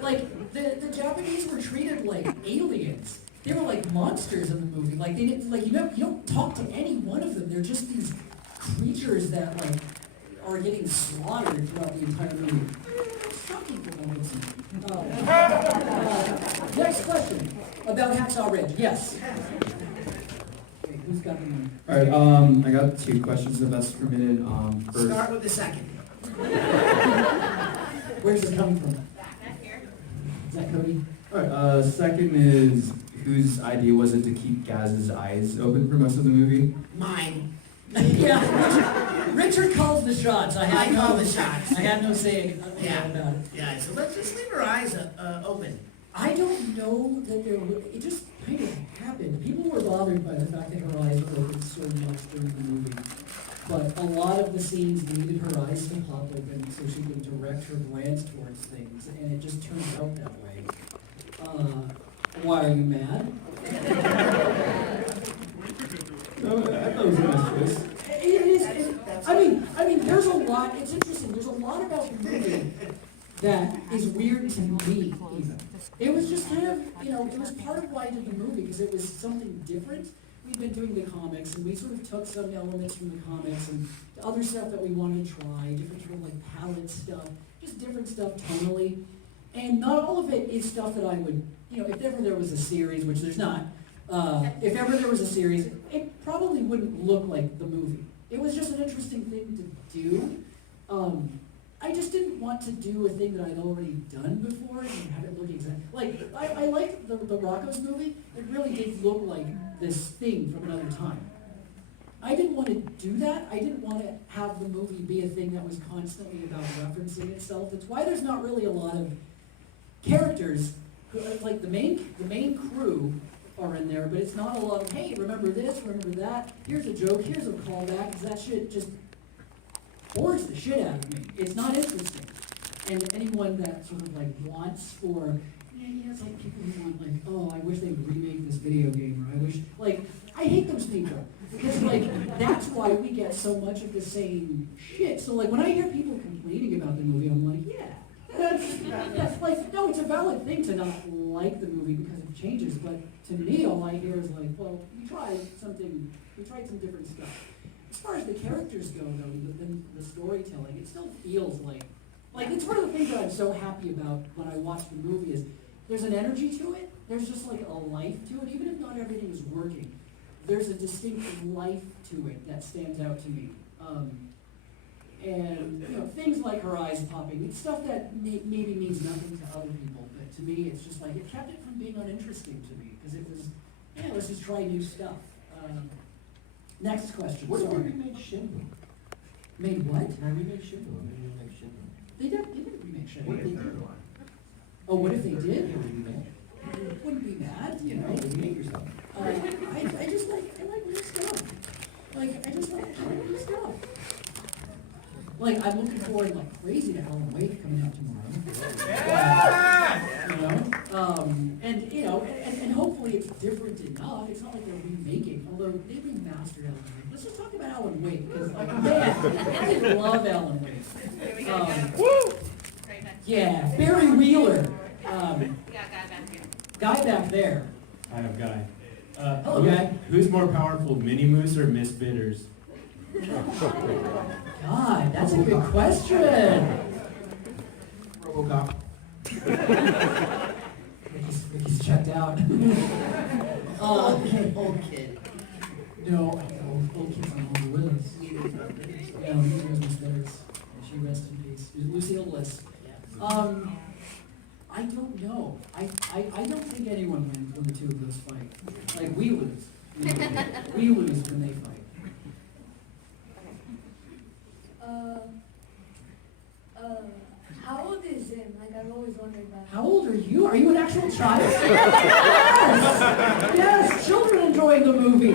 Like the Japanese were treated like aliens. They were like monsters in the movie. Like they didn't you don't talk to any one of them. They're just these creatures that like are getting slaughtered throughout the entire movie. Shocking for Mel Gibson. Next question about Hacksaw Ridge. Yes. Okay, who's got the money? All right, I got 2 questions if that's permitted. First, Start with the second. Where's this coming from? Back here. Is that Cody? all right, second is whose idea was it to keep Gaz's eyes open for most of the movie? Mine. Yeah, Richard calls the shots. I call the shots. I had no say Yeah. about it. Yeah, so let's just leave her eyes open. I don't know that there were, it just kind of happened. People were bothered by the fact that her eyes were open so much during the movie. But a lot of the scenes needed her eyes to pop open so she could direct her glance towards things, and it just turned out that way. Why are you mad? No, I thought it was a nice choice. It is. I mean, there's a lot. It's interesting. There's a lot about the movie that is weird to me. Even it was just kind of, it was part of why I did the movie because it was something different. We'd been doing the comics, and we sort of took some elements from the comics and other stuff that we wanted to try, different sort of like palette stuff, just different stuff tonally. And not all of it is stuff that I would, if ever there was a series, which there's not. If ever there was a series, it probably wouldn't look like the movie. It was just an interesting thing to do. I just didn't want to do a thing that I'd already done before and have it look exactly like. I liked the Rocco's movie. It really did look like this thing from another time. I didn't want to do that. I didn't want to have the movie be a thing that was constantly about referencing itself. That's why there's not really a lot of characters who, like the main crew are in there, but it's not a lot of, hey, remember this, remember that, here's a joke, here's a callback, because that shit just bores the shit out of me. It's not interesting. And anyone that sort of like wants for, it's like people who want like, oh, I wish they would remake this video game, or I wish, like, I hate those people. Because like, that's why we get so much of the same shit. So like, when I hear people complaining about the movie, I'm like, yeah. That's like, no, it's a valid thing to not like the movie because it changes, but to me, all I hear is like, well, we tried some different stuff. As far as the characters go, though, the storytelling, it still feels like it's one of the things that I'm so happy about when I watch the movie is there's an energy to it, there's just like a life to it, even if not everything is working, there's a distinct life to it that stands out to me. And things like her eyes popping, it's stuff that maybe means nothing to other people, but to me it's just like, it kept it from being uninteresting to me, because it was, let's just try new stuff. Next question. What if Sorry. they remade Shinbu? Made what? Can I remake Shinbu? Maybe remake Shinbu. They didn't remake Shinbu. What if They they did. did? Oh, what if they Yeah, did? would you mad? Wouldn't be mad, Remake yourself. I just like new stuff. Like, I just like new stuff. Like, I'm looking forward like crazy to Alan Wake coming out tomorrow. Yeah! And hopefully it's different enough. It's not like they're remaking, although they remastered Alan Wake. Let's just talk about Alan Wake, because man, I love Alan Wake. Here we go again. Woo! Right back. Yeah, Barry Wheeler. Yeah, guy back here. Guy back there. I have Guy. Hello, Guy. Who's more powerful, Mini Moose or Miss Bitters? God, that's a good question. RoboCop. He's checked out. Old kid. No, old kid's no longer with us. Yeah, he was Miss Bitters. She rest in peace. Lucille Bliss. I don't know. I don't think anyone wins when the two of those fight. Like, we lose. We lose when they fight. How old is Zim? Like, I've always wondered that. How old are you? Are you an actual child? Yes! Yes! Children enjoying the movie.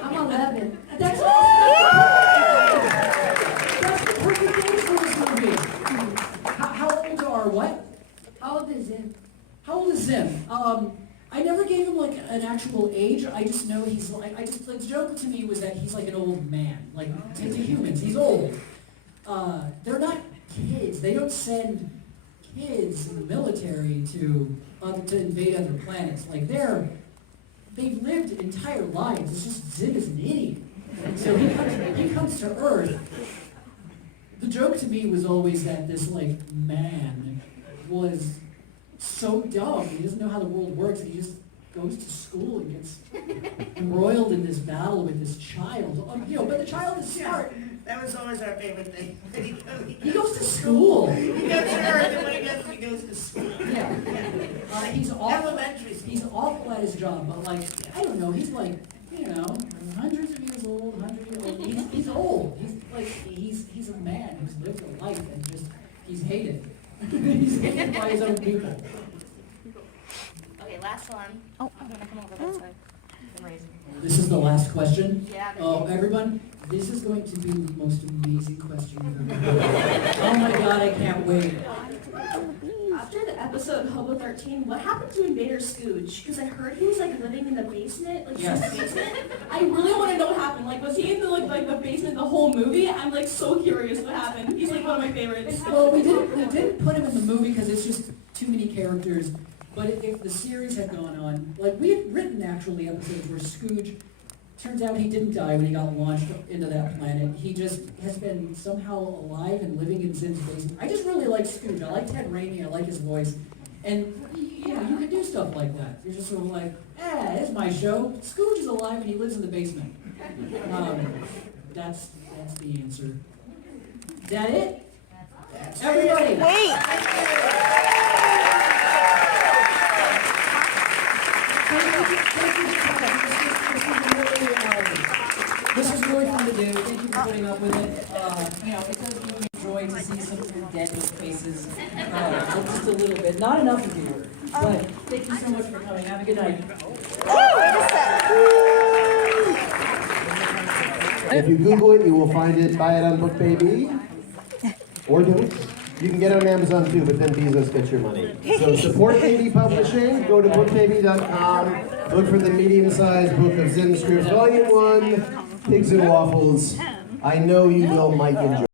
I'm 11. That's the perfect age for this movie. How old are what? How old is Zim? How old is Zim? I never gave him like an actual age. I just know he's like, the joke to me was that he's like an old man. Like, to humans, he's old. They're not kids. They don't send kids in the military to invade other planets. Like, they've lived entire lives. It's just Zim is an idiot. So he comes to Earth. The joke to me was always that this like man was so dumb. He doesn't know how the world works, and he just goes to school and gets embroiled in this battle with this child. But the child is smart. That was always our favorite thing. He goes to school. He goes to Earth, and when he goes to school. Yeah. He's awful. Elementary school. He's awful at his job, but like, I don't know, he's like, you know, hundreds of years old, he's old. He's a man who's lived a life and just, he's hated. He's hated by his own people. Okay, last one. Oh, I'm gonna come over that side. This is the last question. Yeah. Oh, everyone, this is going to be the most amazing question you've ever heard. Oh my God, I can't wait. After the episode Hobo 13, what happened to Invader Scooge? Because I heard he was like living in the basement, like Yes. the basement. I really want to know what happened. Like, was he in the like the basement the whole movie? I'm like so curious what happened. He's like one of my favorites. Well, we didn't put him in the movie because it's just too many characters. But if the series had gone on, like we had written actually episodes where Scooge, turns out he didn't die when he got launched into that planet. He just has been somehow alive and living in Zim's basement. I just really like Scooge. I like Ted Raimi. I like his voice. And you know, you can do stuff like that. You're just sort of like, it's my show. Scooge is alive and he lives in the basement. That's the answer. Is that it? Everybody. Wait. This is really fun to do. Thank you for putting up with it. You know, it does give me joy to see some dead faces. Just a little bit. Not enough of you. But thank you so much for coming. Have a good night. If you Google it, you will find it. Buy it on BookBaby. Or don't. You can get it on Amazon too, but then Bezos gets your money. So support indie publishing. Go to bookbaby.com. Look for the medium-sized book of ZIM scripts, Volume 1, Pigs and Waffles. I know you will, Mike, enjoy.